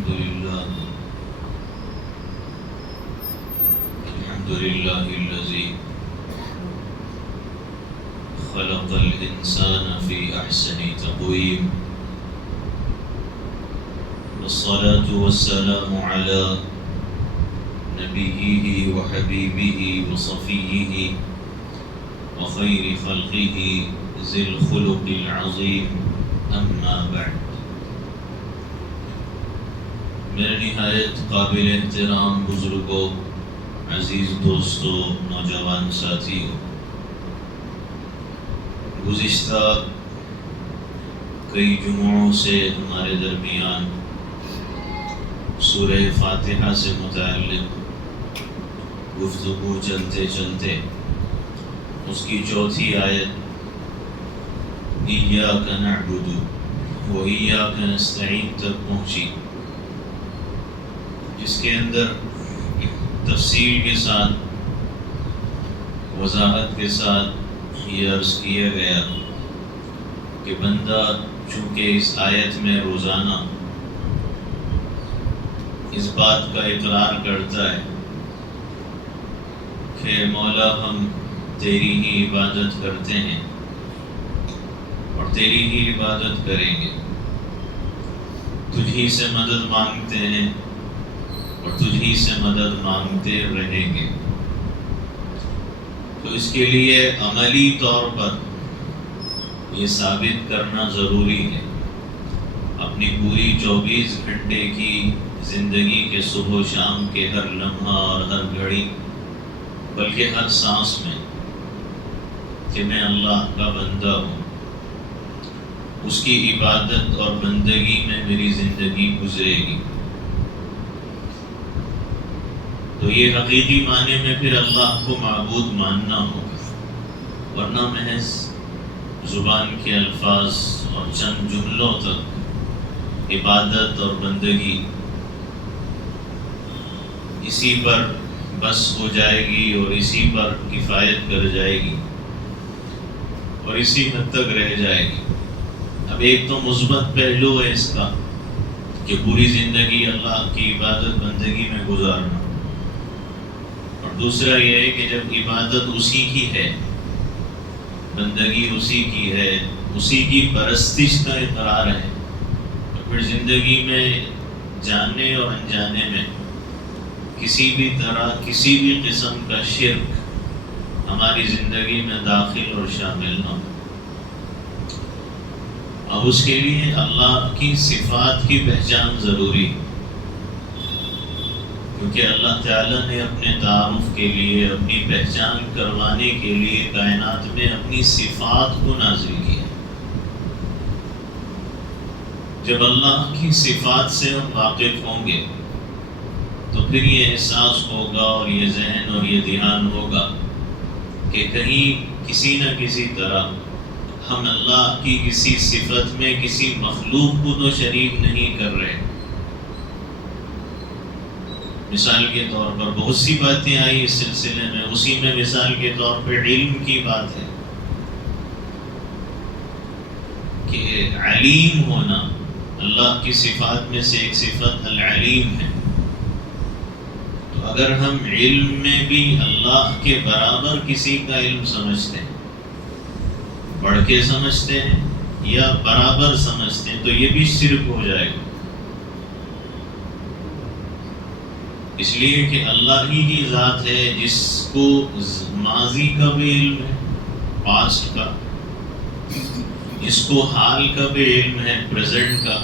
الحمد لله الذي خلق الإنسان في أحسن تقويم، والصلاة والسلام على نبيه وحبيبه وصفيه وخير خلقه ذي الخلق العظيم، أما بعد۔ میرے نہایت قابل احترام بزرگوں، عزیز دوستوں، نوجوان ساتھیوں، گزشتہ کئی جمعوں سے ہمارے درمیان سورہ فاتحہ سے متعلق گفتگو چلتے چلتے اس کی چوتھی آیت ایاک نعبد و ایاک نستعین تک پہنچی، جس کے اندر تفصیل کے ساتھ، وضاحت کے ساتھ یہ عرض کیا گیا کہ بندہ چونکہ اس آیت میں روزانہ اس بات کا اقرار کرتا ہے کہ مولا ہم تیری ہی عبادت کرتے ہیں اور تیری ہی عبادت کریں گے، تجھ ہی سے مدد مانگتے ہیں اور تجھ ہی سے مدد مانگتے رہیں گے، تو اس کے لیے عملی طور پر یہ ثابت کرنا ضروری ہے، اپنی پوری 24 گھنٹے کی زندگی کے صبح و شام کے ہر لمحہ اور ہر گھڑی، بلکہ ہر سانس میں، کہ میں اللہ کا بندہ ہوں، اس کی عبادت اور بندگی میں میری زندگی گزرے گی۔ تو یہ حقیقی معنی میں پھر اللہ کو معبود ماننا ہوگا، ورنہ محض زبان کے الفاظ اور چند جملوں تک عبادت اور بندگی اسی پر بس ہو جائے گی اور اسی پر کفایت کر جائے گی اور اسی حد تک رہ جائے گی۔ اب ایک تو مثبت پہلو ہے اس کا کہ پوری زندگی اللہ کی عبادت بندگی میں گزارنا، اور دوسرا یہ ہے کہ جب عبادت اسی کی ہے، بندگی اسی کی ہے، اسی کی پرستش کا اقرار ہے، تو پھر زندگی میں جانے اور انجانے میں کسی بھی طرح کسی بھی قسم کا شرک ہماری زندگی میں داخل اور شامل نہ ہو۔ اب اس کے لیے اللہ کی صفات کی پہچان ضروری ہے، کیونکہ اللہ تعالیٰ نے اپنے تعارف کے لیے، اپنی پہچان کروانے کے لیے کائنات میں اپنی صفات کو نازل کیا۔ جب اللہ کی صفات سے ہم واقف ہوں گے تو پھر یہ احساس ہوگا اور یہ ذہن اور یہ دھیان ہوگا کہ کہیں کسی نہ کسی طرح ہم اللہ کی کسی صفت میں کسی مخلوق کو تو شریک نہیں کر رہے۔ مثال کے طور پر بہت سی باتیں آئی اس سلسلے میں، اسی میں مثال کے طور پر علم کی بات ہے کہ علیم ہونا، اللہ کی صفات میں سے ایک صفت العلیم ہے۔ تو اگر ہم علم میں بھی اللہ کے برابر کسی کا علم سمجھتے ہیں، بڑھ کے سمجھتے ہیں یا برابر سمجھتے ہیں، تو یہ بھی شرک ہو جائے گا، اس لیے کہ اللہ ہی کی ذات ہے جس کو ماضی کا بھی علم ہے، پاسٹ کا، جس کو حال کا بھی علم ہے، پریزنٹ کا،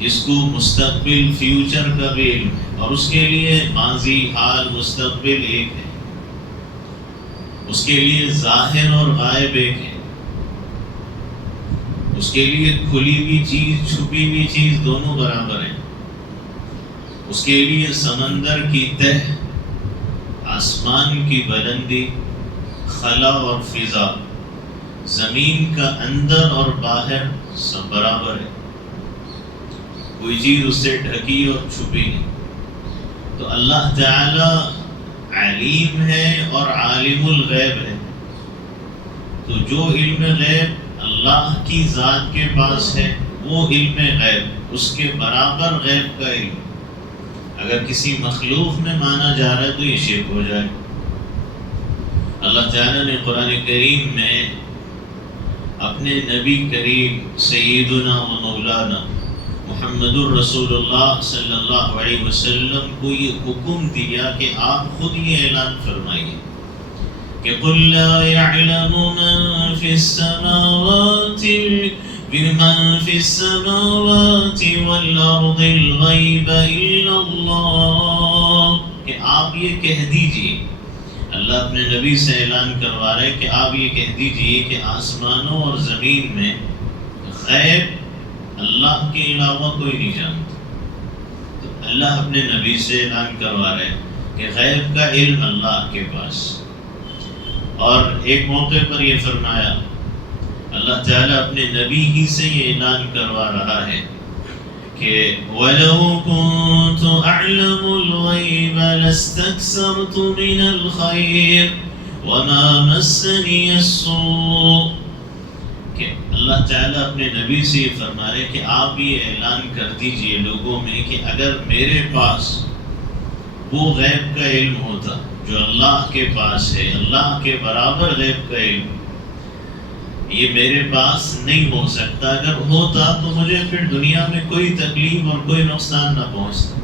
جس کو مستقبل فیوچر کا بھی علم ہے، اور اس کے لیے ماضی، حال، مستقبل ایک ہے، اس کے لیے ظاہر اور غائب ایک ہے، اس کے لیے کھلی ہوئی چیز، چھپی ہوئی چیز دونوں برابر ہیں، اس کے لیے سمندر کی تہ، آسمان کی بلندی، خلا اور فضا، زمین کا اندر اور باہر سب برابر ہے، کوئی چیز اس سے ڈھکی اور چھپی نہیں۔ تو اللہ تعالی علیم ہے اور عالم الغیب ہے، تو جو علم غیب اللہ کی ذات کے پاس ہے وہ علم غیب، اس کے برابر غیب کا علم اگر کسی مخلوق میں مانا جا رہا ہے تو یہ شرک ہو جائے. اللہ تعالیٰ نے قرآن کریم میں اپنے نبی کریم سیدنا و مولانا محمد الرسول اللہ صلی اللہ علیہ وسلم کو یہ حکم دیا کہ آپ خود یہ اعلان فرمائیے کہ قُلْ لَا يَعْلَمُ مَنْ فِي السَّمَاوَاتِ وَالْأَرْضِ الْغَيْبَ إِلَّا اللَّهُ، کہ آپ یہ کہہ دیجئے. اللہ اپنے نبی سے اعلان کروا رہے کہ آپ یہ کہہ دیجئے کہ آسمانوں اور زمین میں غیب اللہ کے علاوہ کوئی نہیں جانتا. تو اللہ اپنے نبی سے اعلان کروا رہے کہ غیب کا علم اللہ کے پاس. اور ایک موقع پر یہ فرمایا اللہ تعالیٰ اپنے نبی ہی سے یہ اعلان کروا رہا ہے کہ وَلَوْ كُنْتُ أَعْلَمُ الْغَيْبَ لَاسْتَكْثَرْتُ مِنَ الْخَيْرِ وَمَا مَسَّنِيَ السُّوءُ، کہ اللہ تعالیٰ اپنے نبی سے یہ فرما رہے کہ آپ یہ اعلان کر دیجئے لوگوں میں کہ اگر میرے پاس وہ غیب کا علم ہوتا جو اللہ کے پاس ہے، اللہ کے برابر غیب کا علم، یہ میرے پاس نہیں ہو سکتا. اگر ہوتا تو مجھے پھر دنیا میں کوئی تکلیف اور کوئی نقصان نہ پہنچتا.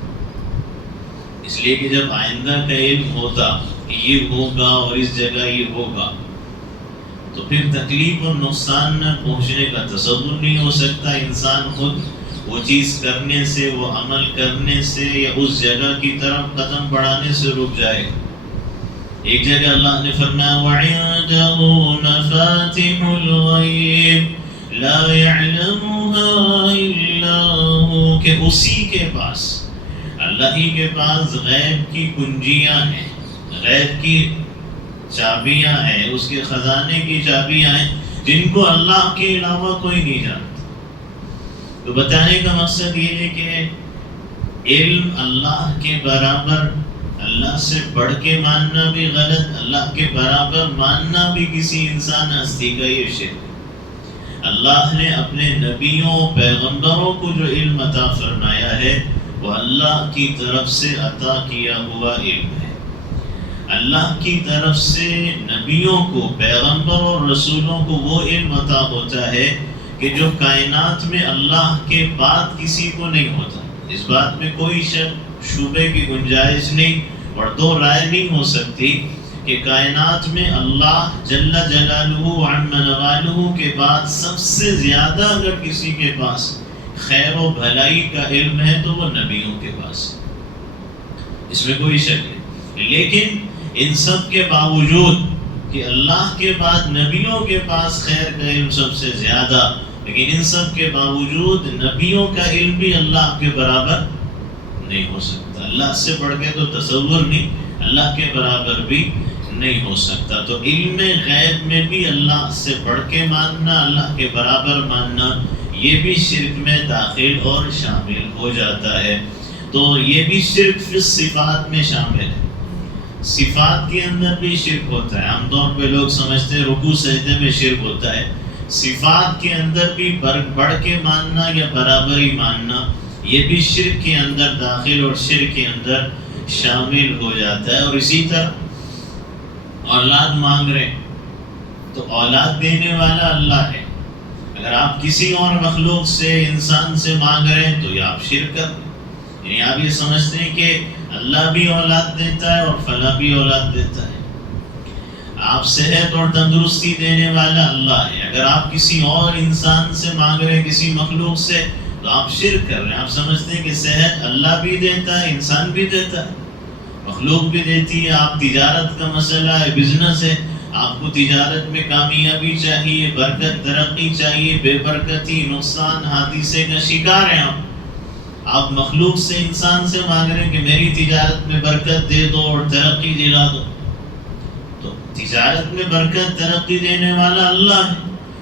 اس لیے کہ جب آئندہ کا علم ہوتا کہ یہ ہوگا اور اس جگہ یہ ہوگا تو پھر تکلیف اور نقصان نہ پہنچنے کا تصور نہیں ہو سکتا. انسان خود وہ چیز کرنے سے، وہ عمل کرنے سے یا اس جگہ کی طرف قدم بڑھانے سے رک جائے. ایک جگہ اللہ نے فرمایا وَعِندَهُ مَفَاتِحُ الْغَيْبِ لَا يَعْلَمُهَا إِلَّا هُوَ، کہ اسی کے پاس، اللہ ہی کے پاس غیب کی کنجیاں ہیں، غیب کی چابیاں ہیں، اس کے خزانے کی چابیاں ہیں جن کو اللہ کے علاوہ کوئی نہیں جانتا. تو بتانے کا مقصد یہ ہے کہ علم اللہ کے برابر، اللہ سے بڑھ کے ماننا بھی غلط، اللہ کے برابر ماننا بھی کسی انسان ہستی کا یہ شرک. اللہ نے اپنے نبیوں پیغمبروں کو جو علم عطا فرمایا ہے وہ اللہ کی طرف سے عطا کیا ہوا علم ہے. اللہ کی طرف سے نبیوں کو، پیغمبروں اور رسولوں کو وہ علم عطا ہوتا ہے کہ جو کائنات میں اللہ کے بعد کسی کو نہیں ہوتا. اس بات میں کوئی شک شبے کی گنجائش نہیں اور دو رائے نہیں ہو سکتی کہ کائنات میں اللہ جل جلالہ عم نوالہ کے بعد سب سے زیادہ اگر کسی کے پاس خیر و بھلائی کا علم ہے تو وہ نبیوں کے پاس، اس میں کوئی شک نہیں. لیکن ان سب کے باوجود کہ اللہ کے بعد نبیوں کے پاس خیر کا علم سب سے زیادہ، لیکن ان سب کے باوجود نبیوں کا علم بھی اللہ کے برابر نہیں ہو سکتا. اللہ سے بڑھ کے تو تصور نہیں، اللہ کے برابر بھی نہیں ہو سکتا. تو علم غیب میں بھی اللہ سے بڑھ کے ماننا، اللہ کے برابر ماننا، یہ بھی شرک میں داخل اور شامل ہو جاتا ہے. تو یہ بھی شرک فی صفات میں شامل ہے. صفات کے اندر بھی شرک ہوتا ہے. عام طور پہ لوگ سمجھتے ہیں رکوع سجدے میں شرک ہوتا ہے. صفات کے اندر بھی بڑھ کے ماننا یا برابری ماننا یہ بھی شرک کے اندر داخل اور شرک کے اندر شامل ہو جاتا ہے. اور اسی طرح اولاد مانگ رہے تو اولاد دینے والا اللہ ہے. اگر آپ کسی اور مخلوق سے، انسان سے مانگ رہے ہیں تو یہ آپ شرک کر، یعنی آپ یہ سمجھتے ہیں کہ اللہ بھی اولاد دیتا ہے اور فلاں بھی اولاد دیتا ہے. آپ صحت اور تندرستی دینے والا اللہ ہے. اگر آپ کسی اور انسان سے مانگ رہے ہیں، کسی مخلوق سے، تو آپ شرک کر رہے ہیں. آپ سمجھتے ہیں کہ صحت اللہ بھی دیتا ہے، انسان بھی دیتا ہے، مخلوق بھی دیتی ہے. آپ تجارت کا مسئلہ ہے، بزنس ہے، آپ کو تجارت میں کامیابی چاہیے، برکت ترقی چاہیے، بے برکتی، نقصان، حادثے کا شکار ہیں آپ مخلوق سے، انسان سے مانگ رہے ہیں کہ میری تجارت میں برکت دے دو اور ترقی دلا دو. تو تجارت میں برکت ترقی دینے والا اللہ ہے.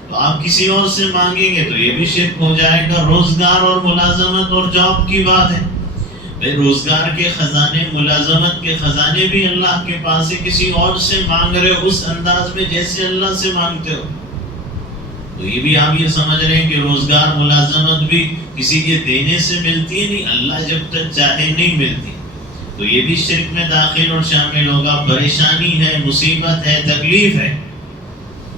تو آپ کسی اور سے مانگیں گے تو یہ بھی شرک ہو جائے گا. روزگار اور ملازمت اور جاب کی بات ہے، روزگار کے خزانے، ملازمت کے خزانے بھی اللہ کے پاس ہے. کسی اور سے مانگ رہے ہو اس انداز میں جیسے اللہ سے مانگتے ہو. تو یہ بھی آپ یہ سمجھ رہے ہیں کہ روزگار ملازمت بھی کسی کے دینے سے ملتی ہے؟ نہیں، اللہ جب تک چاہے نہیں ملتی. تو یہ بھی شرک میں داخل اور شامل ہوگا. پریشانی ہے، مصیبت ہے، تکلیف ہے،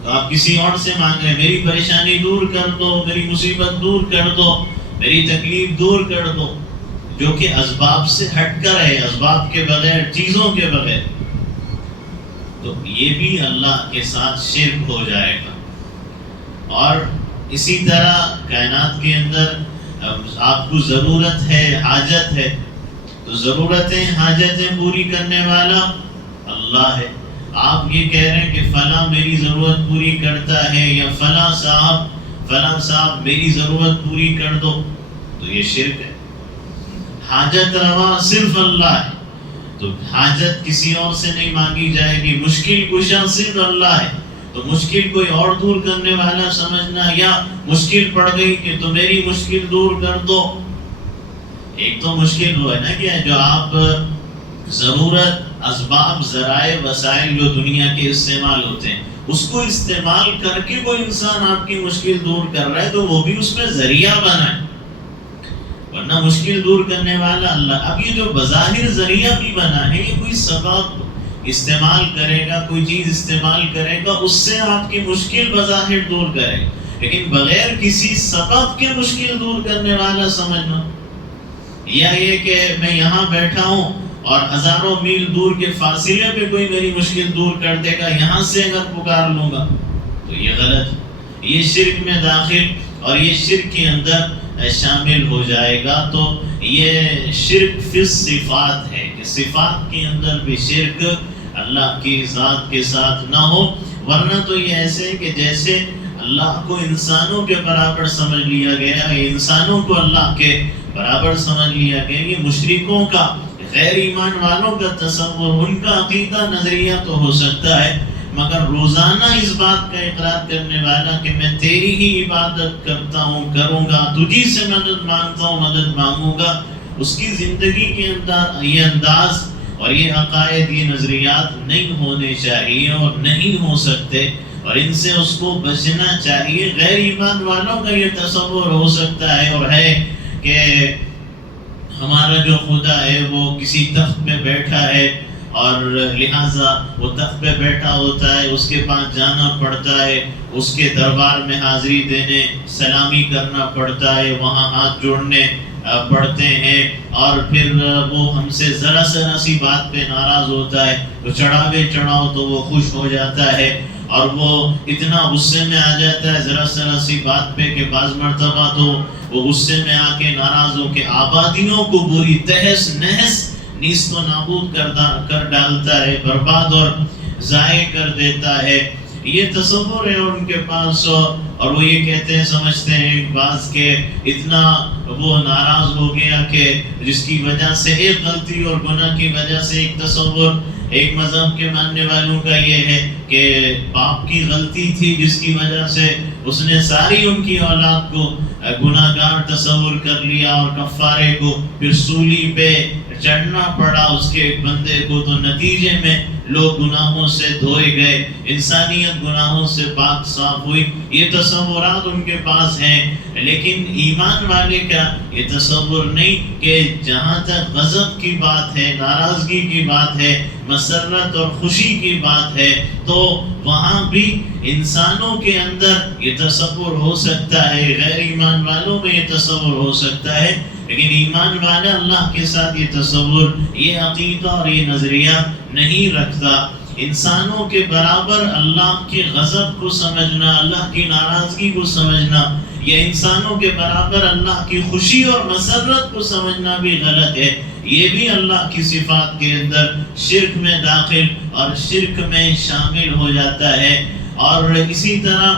تو آپ کسی اور سے مانگ رہے ہیں میری پریشانی دور کر دو، میری مصیبت دور کر دو، میری تکلیف دور کر دو، جو کہ اسباب سے ہٹ کر ہے، اسباب کے بغیر، چیزوں کے بغیر. تو یہ بھی اللہ کے ساتھ شرک ہو جائے گا. اور اسی طرح کائنات کے اندر آپ کو ضرورت ہے، حاجت ہے، تو ضرورتیں، حاجتیں پوری کرنے والا اللہ ہے. آپ یہ کہہ رہے ہیں کہ فلاں میری ضرورت پوری کرتا ہے، یا فلاں صاحب میری ضرورت پوری کر دو، تو یہ شرک ہے. حاجت روا صرف اللہ ہے، تو حاجت کسی اور سے نہیں مانگی جائے گی. مشکل کشا صرف اللہ ہے، تو مشکل کوئی اور دور کرنے والا سمجھنا، یا مشکل پڑ گئی کہ تو میری مشکل دور کر دو. ایک تو مشکل وہ ہے نا کہ جو آپ ضرورت، اسباب، ذرائع، وسائل جو دنیا کے استعمال ہوتے ہیں، اس کو استعمال کر کے کوئی انسان آپ کی مشکل دور کر رہا ہے تو وہ بھی اس میں ذریعہ بنا ہے، ورنہ مشکل دور کرنے والا اللہ. اب یہ جو بظاہر ذریعہ بھی بنا ہے، یہ کوئی سبب استعمال کرے گا، کوئی چیز استعمال کرے گا، اس سے آپ کی مشکل بظاہر دور کرے گا، لیکن بغیر کسی سبب کے مشکل دور کرنے والا سمجھنا. یا یہ کہ میں یہاں بیٹھا ہوں اور ہزاروں میل دور کے فاصلے پہ کوئی میری مشکل دور کر دے گا، یہاں سے اگر پکار لوں گا، تو یہ غلط، یہ شرک میں داخل اور یہ شرک کے اندر شامل ہو جائے گا. تو یہ شرک فی الصفات ہے کہ صفات کے اندر بھی شرک اللہ کی ذات کے ساتھ نہ ہو. ورنہ تو یہ ایسے کہ جیسے اللہ کو انسانوں کے برابر سمجھ لیا گیا، یہ انسانوں کو اللہ کے برابر سمجھ لیا گیا. یہ مشرکوں کا، غیر ایمان والوں کا تصور، ان کا عقیدہ، نظریہ تو ہو سکتا ہے، مگر روزانہ اس بات کا اقرار کرنے والا کہ میں تیری ہی عبادت کرتا ہوں، کروں گا، تجھی سے مدد مانگتا ہوں، مدد مانگوں گا، اس کی زندگی کے اندر یہ انداز اور یہ عقائد، یہ نظریات نہیں ہونے چاہیے اور نہیں ہو سکتے، اور ان سے اس کو بچنا چاہیے. غیر ایمان والوں کا یہ تصور ہو سکتا ہے اور ہے کہ ہمارا جو خدا ہے وہ کسی تخت پہ بیٹھا ہے، اور لہٰذا وہ تخت پہ بیٹھا ہوتا ہے، اس کے پاس جانا پڑتا ہے، اس کے دربار میں حاضری دینے، سلامی کرنا پڑتا ہے، وہاں ہاتھ جوڑنے پڑتے ہیں، اور پھر وہ ہم سے ذرا سی بات پہ ناراض ہوتا ہے، تو چڑھاؤ تو وہ خوش ہو جاتا ہے، اور وہ اتنا غصے میں آ جاتا ہے ذرا سی بات پہ کہ بعض مرتبہ تو وہ غصے میں آ کے ناراض ہو کے آبادیوں کو بری تہس نہس، نیست و نابود کر ڈالتا ہے، برباد اور ضائع کر دیتا ہے. یہ تصور ہے ان کے پاس، اور وہ یہ کہتے ہیں، سمجھتے ہیں بعض کے اتنا وہ ناراض ہو گیا کہ جس کی وجہ سے ایک غلطی اور گناہ کی وجہ سے ایک تصور ایک مذہب کے ماننے والوں کا یہ ہے کہ باپ کی غلطی تھی جس کی وجہ سے اس نے ساری ان کی اولاد کو گناہ گار تصور کر لیا، اور کفارے کو پھر سولی پہ چڑھنا پڑا اس کے ایک بندے کو. تو نتیجے میں لوگ گناہوں سے دھوئے گئے، انسانیت گناہوں سے پاک صاف ہوئی. یہ تصورات ان کے پاس ہیں، لیکن ایمان والے کا یہ تصور نہیں کہ جہاں تک غضب کی بات ہے، ناراضگی کی بات ہے، مسرت اور خوشی کی بات ہے، تو وہاں بھی انسانوں کے اندر یہ تصور ہو سکتا ہے، غیر ایمان والوں میں یہ تصور ہو سکتا ہے، لیکن ایمان والا اللہ کے ساتھ یہ تصور، یہ عقیدہ اور یہ نظریہ نہیں رکھتا. انسانوں کے برابر اللہ کے غضب کو سمجھنا، اللہ کی ناراضگی کو سمجھنا، یا انسانوں کے برابر اللہ کی خوشی اور مسرت کو سمجھنا بھی غلط ہے. یہ بھی اللہ کی صفات کے اندر شرک میں داخل اور شرک میں شامل ہو جاتا ہے. اور اسی طرح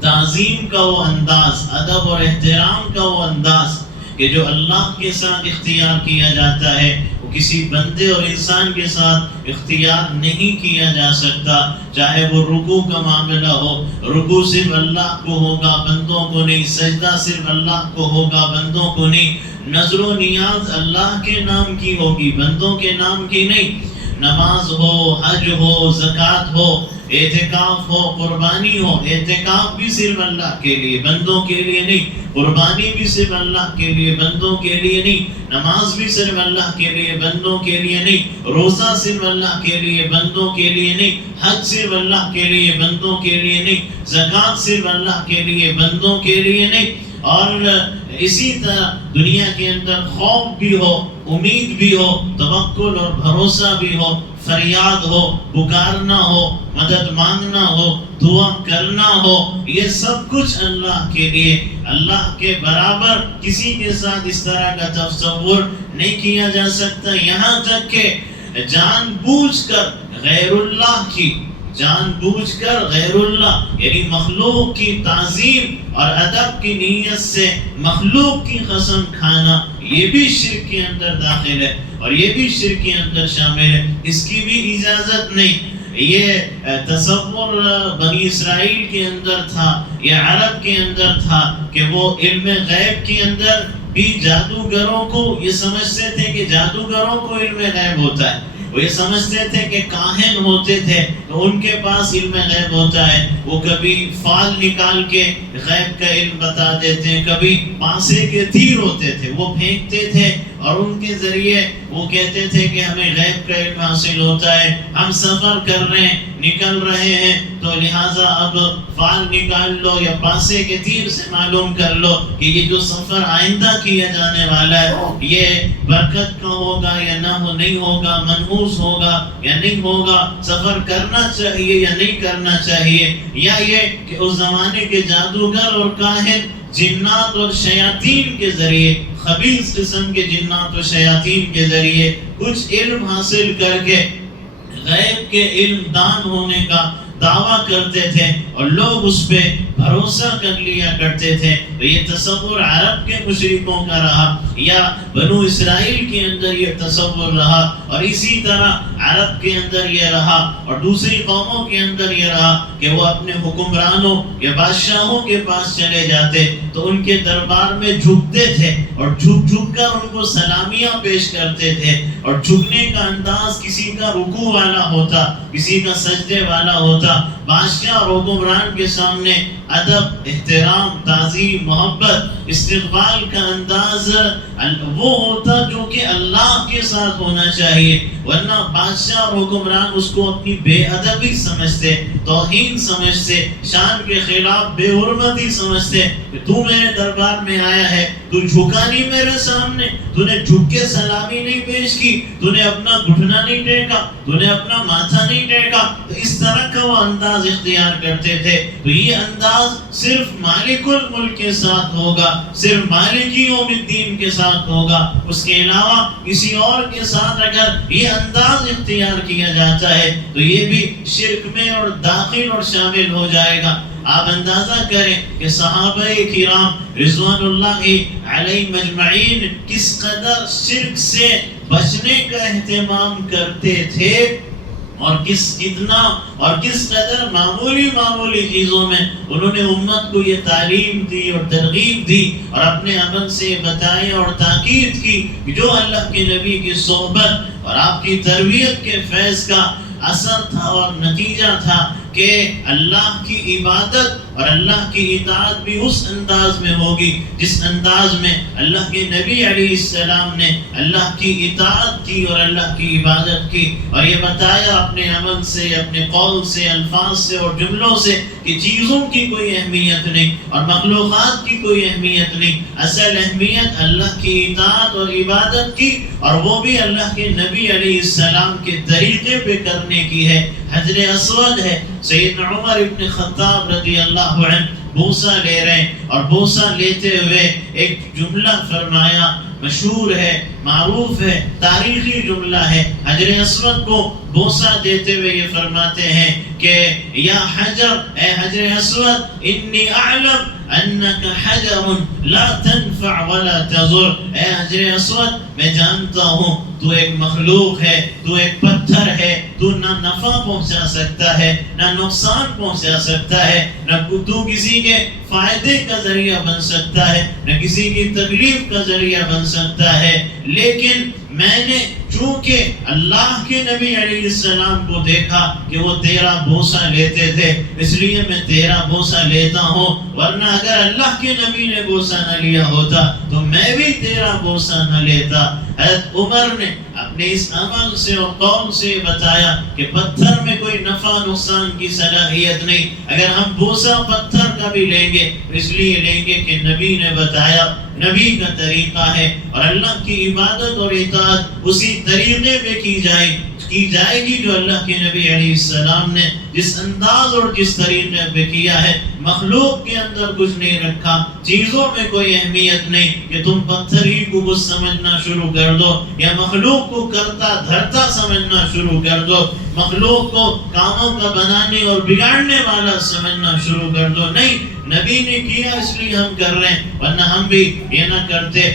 تعظیم کا وہ انداز، ادب اور احترام کا وہ انداز کہ جو اللہ کے ساتھ اختیار کیا جاتا ہے، وہ کسی بندے اور انسان کے ساتھ اختیار نہیں کیا جا سکتا. چاہے وہ رکوع کا معاملہ ہو، رکوع صرف اللہ کو ہوگا، بندوں کو نہیں. سجدہ صرف اللہ کو ہوگا، بندوں کو نہیں. نظر و نیاز اللہ کے نام کی ہوگی، بندوں کے نام کی نہیں. نماز ہو، حج ہو، زکوٰۃ ہو، اعتکاف ہو، قربانی ہو. اعتکاف بھی صرف اللہ کے لیے، بندوں کے لیے نہیں. قربانی بھی صرف اللہ کے لیے، بندوں کے لیے نہیں. نماز بھی صرف اللہ کے لیے، بندوں کے لیے نہیں. روزہ صرف اللہ کے لیے، بندوں کے لیے نہیں. حج صرف اللہ کے لیے، بندوں کے لیے نہیں. زکوٰۃ صرف اللہ کے لیے، بندوں کے لیے نہیں. اور اسی طرح دنیا کے اندر خوف بھی ہو، امید بھی ہو، توکل اور بھروسہ بھی ہو، فریاد ہو، پکارنا ہو، مدد مانگنا ہو، دعا کرنا ہو، یہ سب کچھ اللہ کے لیے. اللہ کے برابر کسی کے ساتھ اس طرح کا تصور نہیں کیا جا سکتا. یہاں تک کہ جان بوجھ کر غیر اللہ کی، جان بوجھ کر غیر اللہ یعنی مخلوق کی تعظیم اور ادب کی نیت سے مخلوق کی قسم کھانا، یہ بھی شرک کے اندر داخل ہے اور یہ بھی شرک کے اندر شامل ہے. اس کی بھی اجازت نہیں. یہ تصور بنی اسرائیل کے اندر تھا، یہ عرب کے اندر تھا کہ وہ علم غیب کے اندر بھی جادوگروں کو یہ سمجھتے تھے کہ جادوگروں کو علم غیب ہوتا ہے. وہ یہ سمجھتے تھے کہ کاہن ہوتے تھے تو ان کے پاس علم غیب ہوتا ہے. وہ کبھی فال نکال کے غیب کا علم بتا دیتے ہیں، کبھی پانسے کے تیر ہوتے تھے وہ پھینکتے تھے اور ان کے ذریعے وہ کہتے تھے کہ ہمیں غیب کا علم حاصل ہوتا ہے. ہم سفر کر رہے ہیں، نکل رہے ہیں، تو لہٰذا اب فال نکال لو یا پانسے کے تیر سے معلوم کر لو کہ یہ جو سفر آئندہ کیا جانے والا ہے یہ برکت کا ہوگا یا نہ ہو، نہیں ہوگا، منحوس ہوگا یا نہیں ہوگا، سفر کرنا چاہیے یا نہیں کرنا چاہیے. یا یہ کہ اس زمانے کے جادوگر اور کاہن جنات اور شیاطین کے ذریعے، خبیث قسم کے جنات اور شیاطین کے ذریعے کچھ علم حاصل کر کے غیب کے علم دان ہونے کا دعویٰ کرتے تھے اور لوگ اس پہ بھروسہ کر لیا کرتے تھے. تو یہ تصور عرب کے مشرکوں کا رہا یا بنو اسرائیل کے اندر یہ تصور رہا، اور اسی طرح عرب کے اندر یہ رہا اور دوسری قوموں کے اندر یہ رہا کہ وہ اپنے حکمرانوں یا بادشاہوں کے پاس چلے جاتے تو ان کے دربار میں جھکتے تھے اور جھک جھک کر ان کو سلامیاں پیش کرتے تھے. اور جھکنے کا انداز کسی کا رکوع والا ہوتا، کسی کا سجدے والا ہوتا. بادشاہ اور حکمران کے سامنے ادب، احترام، تعظیم، محبت، استقبال کا انداز وہ ہوتا جو کہ اللہ کے ساتھ ہونا چاہیے. ورنہ بادشاہ اور حکمران اس کو اپنی بے ادبی سمجھتے، توہین سمجھتے، شان کے خلاف بے حرمتی سمجھتے کہ تو میرے دربار میں آیا ہے، تو جھکا نہیں میرے سامنے، تو نے جھک کے سلامی نہیں پیش کی، تو نے اپنا گھٹنا نہیں ٹیکا، تو نے اپنا ماتھا نہیں ٹیکا. تو اس طرح کا وہ انداز اختیار کرتے تھے. تو یہ انداز صرف مالک الملک کے ساتھ ہوگا، صرف مالک یوم الدین کے ساتھ ہوگا. اس کے علاوہ کسی اور کے ساتھ اگر یہ انداز اختیار کیا جاتا ہے تو یہ بھی شرک میں اور داخل اور شامل ہو جائے گا. آپ اندازہ کریں کہ صحابہ کرام رضوان اللہ علیہ مجمعین کس قدر شرک سے بچنے کا اہتمام کرتے تھے اور کس قدر معمولی چیزوں میں انہوں نے امت کو یہ تعلیم دی اور ترغیب دی اور اپنے عمل سے بتایا اور تاکید کی کہ جو اللہ کے نبی کی صحبت اور آپ کی تربیت کے فیض کا اثر تھا اور نتیجہ تھا کہ اللہ کی عبادت اور اللہ کی اطاعت بھی اس انداز میں ہوگی جس انداز میں اللہ کے نبی علیہ السلام نے اللہ کی اطاعت کی اور اللہ کی عبادت کی. اور یہ بتایا اپنے عمل سے، اپنے قول سے، الفاظ سے اور جملوں سے کہ چیزوں کی کوئی اہمیت نہیں اور مخلوقات کی کوئی اہمیت نہیں. اصل اہمیت اللہ کی اطاعت اور عبادت کی، اور وہ بھی اللہ کے نبی علیہ السلام کے طریقے پہ کرنے کی ہے. حجر اسود ہے. سیدنا عمر ابن خطاب رضی اللہ عنہ بوسہ لے رہے ہیں اور بوسہ لیتے ہوئے ایک جملہ فرمایا، مشہور ہے، معروف ہے، تاریخی جملہ ہے. حجر اسود کو بوسہ دیتے ہوئے یہ فرماتے ہیں کہ یا حجر، اے حجر اسود، انی اعلم انک حجر لا تنفع ولا تضر. اے حجر اسود، میں جانتا ہوں تو ایک مخلوق ہے، تو ایک پتھر ہے، تو تو نہ نفع پہنچا سکتا ہے نہ نقصان پہنچا سکتا ہے، نہ تو کسی کے فائدے کا ذریعہ بن سکتا ہے نہ کسی کی تکلیف کا ذریعہ بن سکتا ہے، لیکن میں نے چونکہ اللہ کے نبی علیہ السلام کو دیکھا کہ وہ تیرا بوسہ لیتے تھے، اس لیے میں تیرا بوسہ لیتا ہوں، ورنہ اگر اللہ کے نبی نے بوسہ نہ لیا ہوتا تو میں بھی تیرا بوسہ نہ لیتا۔ حضرت عمر نے اپنے اس عمل سے اور قول سے بتایا کہ پتھر میں کوئی نفع نقصان کی صلاحیت نہیں، اگر ہم بوسہ پتھر کا بھی لیں گے اس لیے لیں گے کہ نبی نے بتایا، نبی کا طریقہ ہے، اور اللہ کی عبادت اور اطاعت اسی طریقے پہ کی جائے گی جو اللہ کے نبی علیہ السلام نے جس انداز اور جس طریقے پہ کیا ہے۔ مخلوق کے اندر کچھ نہیں رکھا، چیزوں میں کوئی اہمیت نہیں کہ تم پتھر ہی کو کچھ سمجھنا شروع کر دو یا مخلوق کو کرتا دھرتا سمجھنا شروع کر دو، مخلوق کو کاموں کا بنانے اور بگاڑنے والا سمجھنا شروع کر دو۔ نہیں، نبی نے کیا اس لیے ہم کر رہے ہیں، ورنہ ہم بھی یہ نہ کرتے۔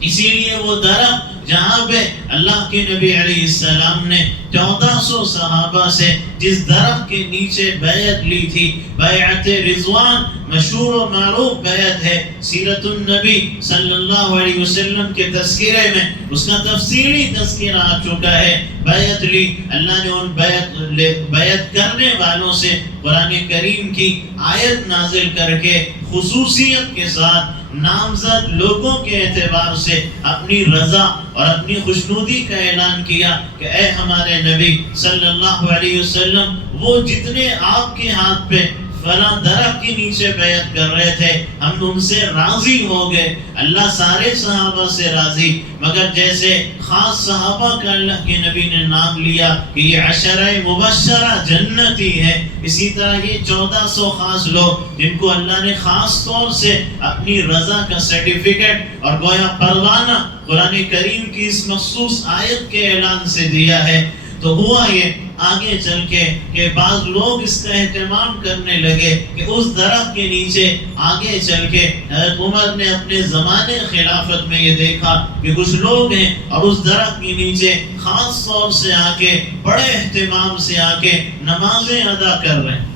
اسی لیے وہ درخت جہاں پہ اللہ کے نبی علیہ السلام نے 1400 صحابہ سے جس درخت کے نیچے بیعت لی تھی، بیعت رضوان، مشہور و معروف بیعت ہے، سیرت النبی صلی اللہ علیہ وسلم کے تذکرے میں اس کا تفصیلی تذکرہ آ چکا ہے۔ بیعت لی، اللہ نے ان بیعت کرنے والوں سے قرآن کریم کی آیت نازل کر کے خصوصیت کے ساتھ نامزد لوگوں کے اعتبار سے اپنی رضا اور اپنی خوشنودی کا اعلان کیا کہ اے ہمارے نبی صلی اللہ علیہ وسلم، وہ جتنے آپ کے ہاتھ پہ فلاں درخت کے نیچے بیعت کر رہے تھے ہم ان سے راضی ہو گئے، اللہ سارے صحابہ سے راضی، مگر جیسے خاص صحابہ کا اللہ کے نبی نے نام لیا کہ یہ عشرہ مبشرہ جنتی ہے، اسی طرح یہ 1400 خاص لوگ جن کو اللہ نے خاص طور سے اپنی رضا کا سرٹیفکیٹ اور گویا پروانہ قرآن کریم کی اس مخصوص آیت کے اعلان سے دیا ہے۔ تو ہوا یہ آگے چل کے کہ بعض لوگ اس کا اہتمام کرنے لگے کہ اس درخت کے نیچے آگے چل کے حضرت عمر نے اپنے زمانے خلافت میں یہ دیکھا کہ کچھ لوگ ہیں اور اس درخت کے نیچے خاص طور سے آ کے بڑے اہتمام سے آ کے نمازیں ادا کر رہے ہیں۔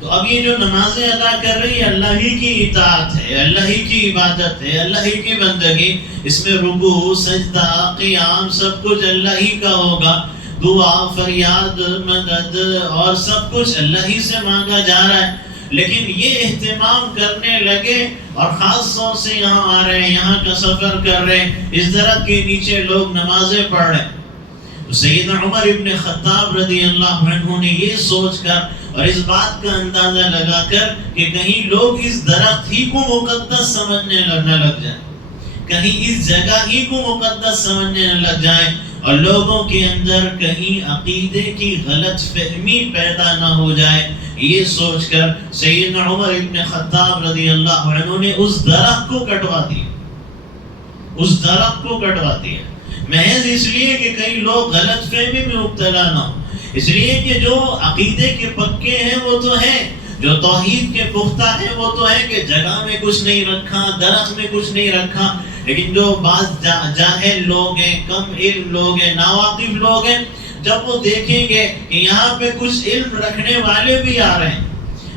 تو اب یہ جو نمازیں ادا کر رہی ہے اللہ ہی کی اطاعت ہے، اللہ ہی کی عبادت ہے، اللہ ہی کی بندگی، اس میں رکوع، سجدہ، قیام سب کچھ اللہ ہی کا ہوگا، دعا، فریاد، مدد اور سب کچھ اللہ ہی سے مانگا جا رہا ہے، لیکن یہ اہتمام کرنے لگے اور خاص طور سے یہاں آ رہے ہیں، یہاں کا سفر کر رہے ہیں، اس درخت کے نیچے لوگ نمازیں پڑھ رہے ہیں۔ تو سیدنا عمر ابن خطاب رضی اللہ عنہ نے یہ سوچ کر اور اس بات کا اندازہ لگا کر کہ کہیں لوگ اس درخت ہی کو مقدس سمجھنے نہ لگ جائیں، کہیں اس جگہ ہی کو مقدس سمجھنے نہ لگ جائیں اور لوگوں کے اندر کہیں عقیدے کی غلط فہمی پیدا نہ ہو جائے، یہ سوچ کر سیدنا عمر ابن خطاب رضی اللہ عنہ نے اس درخت کو کٹوا دیا، اس درخت کو کٹوا دیا، محض اس لیے کہ کئی لوگ غلط فہمی میں مبتلا نہ ہو، اس لیے کہ جو عقیدے کے پکے ہیں وہ تو ہے، جو توحید کے پختہ ہیں وہ تو ہے کہ جگہ میں کچھ نہیں رکھا، درخت میں کچھ نہیں رکھا، لیکن جو بعض جاہل لوگ ہیں، کم علم لوگ ہیں، ناواقف لوگ ہیں، جب وہ دیکھیں گے کہ یہاں پہ کچھ علم رکھنے والے بھی آ رہے ہیں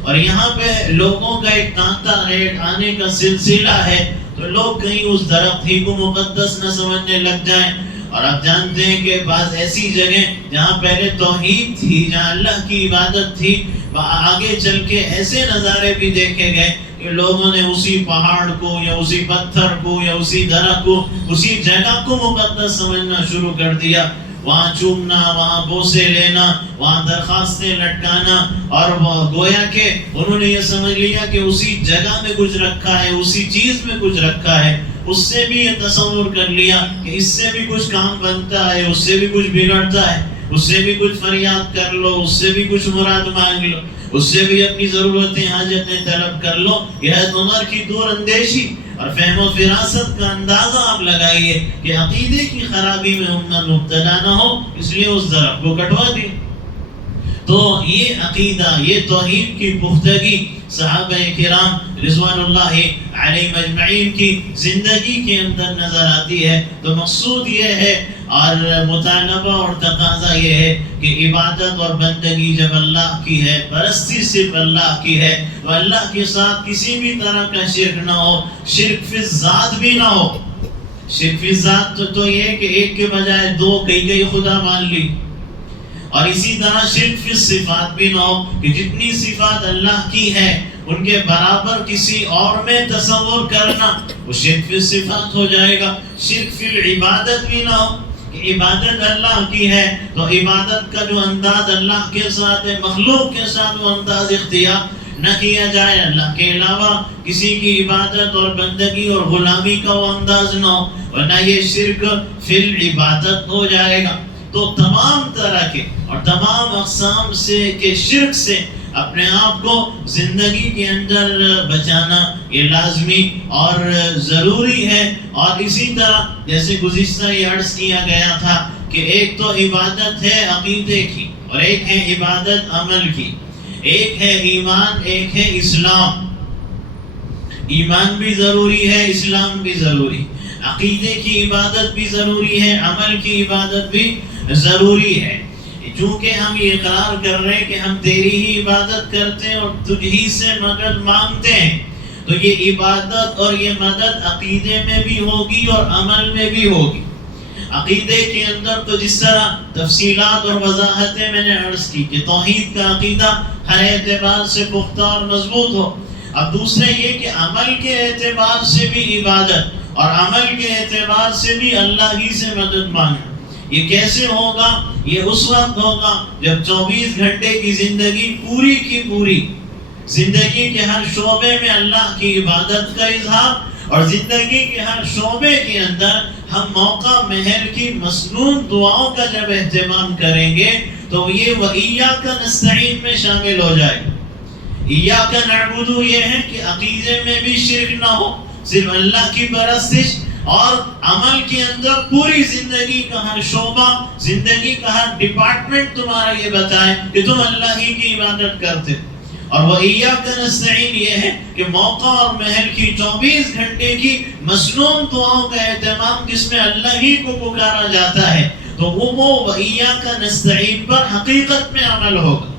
اور یہاں پہ لوگوں کا ایک تانتا ریٹ آنے کا سلسلہ ہے، تو لوگ کہیں اس درخت ہی کو مقدس نہ سمجھنے لگ جائیں۔ اور آپ جانتے ہیں کہ بعض ایسی جگہیں جہاں پہلے توحید تھی، جہاں اللہ کی عبادت تھی، آگے چل کے ایسے نظارے بھی دیکھے گئے کہ لوگوں نے اسی پہاڑ کو یا اسی پتھر کو یا اسی درخت کو، اسی جگہ کو مقدس سمجھنا شروع کر دیا، وہاں چومنا، وہاں بوسے لینا، وہاں درخواستیں لٹکانا، اور گویا کہ انہوں نے یہ سمجھ لیا کہ اسی جگہ میں کچھ رکھا ہے، اسی چیز میں کچھ رکھا ہے، اس سے بھی یہ تصور کر لیا کہ اس سے بھی کچھ کام بنتا ہے، اس سے بھی کچھ بگڑتا ہے، اس سے بھی کچھ فریاد کر لو، اس سے بھی کچھ مراد مانگ لو، اس سے بھی اپنی ضرورتیں حاجتیں طلب کر لو۔ یہ حضرت عمر کی دور اندیشی اور فہم و فراست کا اندازہ آپ لگائیے کہ عقیدے کی خرابی میں امت مبتلا نہ ہو، اس لیے اس درخت کو کٹوا دی۔ تو یہ عقیدہ، یہ توحید کی پختگی صحابہ کرام رضوان اللہ علیہ مجمعین کی زندگی کے اندر نظر آتی ہے۔ تو مقصود یہ ہے اور مطالبہ اور تقاضا یہ ہے کہ عبادت اور بندگی جب اللہ کی ہے، پرستی صرف اللہ کی ہے، تو اللہ کے ساتھ کسی بھی طرح کا شرک نہ ہو، شرک فی الذات بھی نہ ہو۔ شرک فی الذات تو یہ کہ ایک کے بجائے دو کئی خدا مان لی، اور اسی طرح شرک فی الصفات بھی نہ ہو کہ جتنی صفات اللہ کی ہے ان کے برابر کسی اور میں تصور کرنا، وہ شرک فی الصفات ہو جائے گا۔ شرک فی العبادت بھی نہ ہو کہ عبادت اللہ کی ہے تو عبادت کا جو انداز اللہ کے ساتھ ہے، مخلوق کے ساتھ وہ انداز اختیار نہ کیا جائے، اللہ کے علاوہ کسی کی عبادت اور بندگی اور غلامی کا وہ انداز نہ ہو، ورنہ یہ شرک فی العبادت ہو جائے گا۔ تو تمام طرح کے اور تمام اقسام سے کے شرک سے اپنے آپ کو زندگی کے اندر بچانا یہ لازمی اور ضروری ہے۔ اور اسی طرح جیسے گزشتہ یہ عرض کیا گیا تھا کہ ایک تو عبادت ہے عقیدے کی اور ایک ہے عبادت عمل کی، ایک ہے ایمان، ایک ہے اسلام۔ ایمان بھی ضروری ہے، اسلام بھی ضروری، عقیدے کی عبادت بھی ضروری ہے، عمل کی عبادت بھی ضروری ہے۔ چونکہ ہم یہ اقرار کر رہے ہیں کہ ہم تیری ہی عبادت کرتے ہیں اور تجھ ہی سے مدد مانگتے ہیں، تو یہ عبادت اور یہ مدد عقیدے میں بھی ہوگی اور عمل میں بھی ہوگی۔ عقیدے کے اندر تو جس طرح تفصیلات اور وضاحتیں میں نے عرض کی کہ توحید کا عقیدہ ہر اعتبار سے پختہ اور مضبوط ہو۔ اب دوسرے یہ کہ عمل کے اعتبار سے بھی عبادت اور عمل کے اعتبار سے بھی اللہ ہی سے مدد مانگنا۔ یہ کیسے ہوگا؟ یہ اس وقت ہوگا جب 24 گھنٹے کی زندگی پوری کی پوری زندگی کے ہر شعبے میں اللہ کی عبادت کا اظہار، اور زندگی کے ہر شعبے کے اندر ہم موقع محل کی مسنون دعاؤں کا جب اہتمام کریں گے تو یہ وَإِيَّاكَ نَسْتَعِينُ میں شامل ہو جائے گا۔ إِيَّاكَ نَعْبُدُ یہ ہے کہ عقیدے میں بھی شرک نہ ہو، صرف اللہ کی پرستش، اور عمل کے اندر پوری زندگی کا ہر شعبہ، زندگی کا ہر ڈپارٹمنٹ تمہارا یہ بتائے کہ تم اللہ ہی کی عبادت کرتے۔ اور وَإِيَّاكَ نَسْتَعِينُ یہ ہے کہ موقع اور محل کی 24 گھنٹے کی مسنون دعاؤں کا اہتمام جس میں اللہ ہی کو پکارا جاتا ہے، تو وہ وَإِيَّاكَ نَسْتَعِينُ پر حقیقت میں عمل ہوگا۔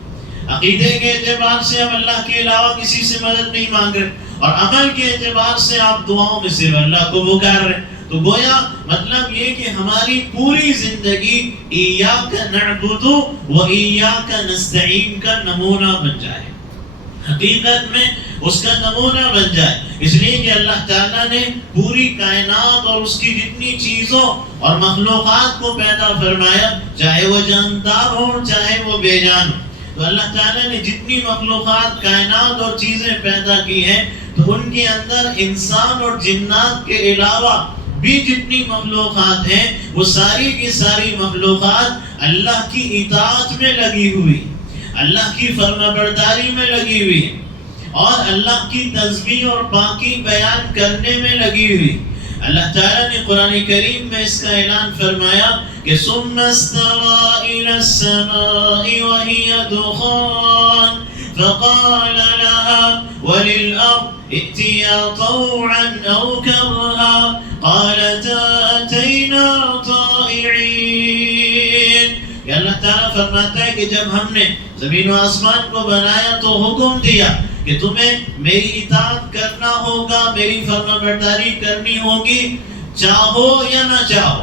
عقیدے کے اعتبار سے ہم اللہ کے علاوہ کسی سے مدد نہیں مانگ رہے، اور عمل کے اعتبار سے آپ دعاؤں میں صرف اللہ کو پکار رہے، تو گویا مطلب یہ کہ ہماری پوری زندگی إِيَّاكَ نَعْبُدُ وَإِيَّاكَ نَسْتَعِينُ کا نمونہ بن جائے، حقیقت میں اس کا نمونہ بن جائے۔ اس لیے کہ اللہ تعالیٰ نے پوری کائنات اور اس کی جتنی چیزوں اور مخلوقات کو پیدا فرمایا، چاہے وہ جاندار ہو چاہے وہ بے جان ہو، تو اللہ تعالیٰ نے جتنی مخلوقات کائنات اور چیزیں پیدا کی ہیں تو ان کے اندر انسان اور جنات کے علاوہ بھی جتنی مخلوقات ہیں وہ ساری کی ساری مخلوقات اللہ کی اطاعت میں لگی ہوئی، اللہ کی فرما برداری میں لگی ہوئی اور اللہ کی تسبیح اور پاکی بیان کرنے میں لگی ہوئی۔ اللہ تعالیٰ نے قرآن کریم میں اس کا اعلان فرمایا کہ ثم استوى إلى السماء وهي دخان فقال لها وللأرض ائتيا طوعا أو كرها قالتا أتينا طائعين۔ کہ اللہ تعالیٰ فرماتا ہے کہ جب ہم نے زمین و آسمان کو بنایا تو حکم دیا کہ تمہیں میری اطاعت کرنا ہوگا، میری فرما برداری کرنی ہوگی، چاہو یا نہ چاہو۔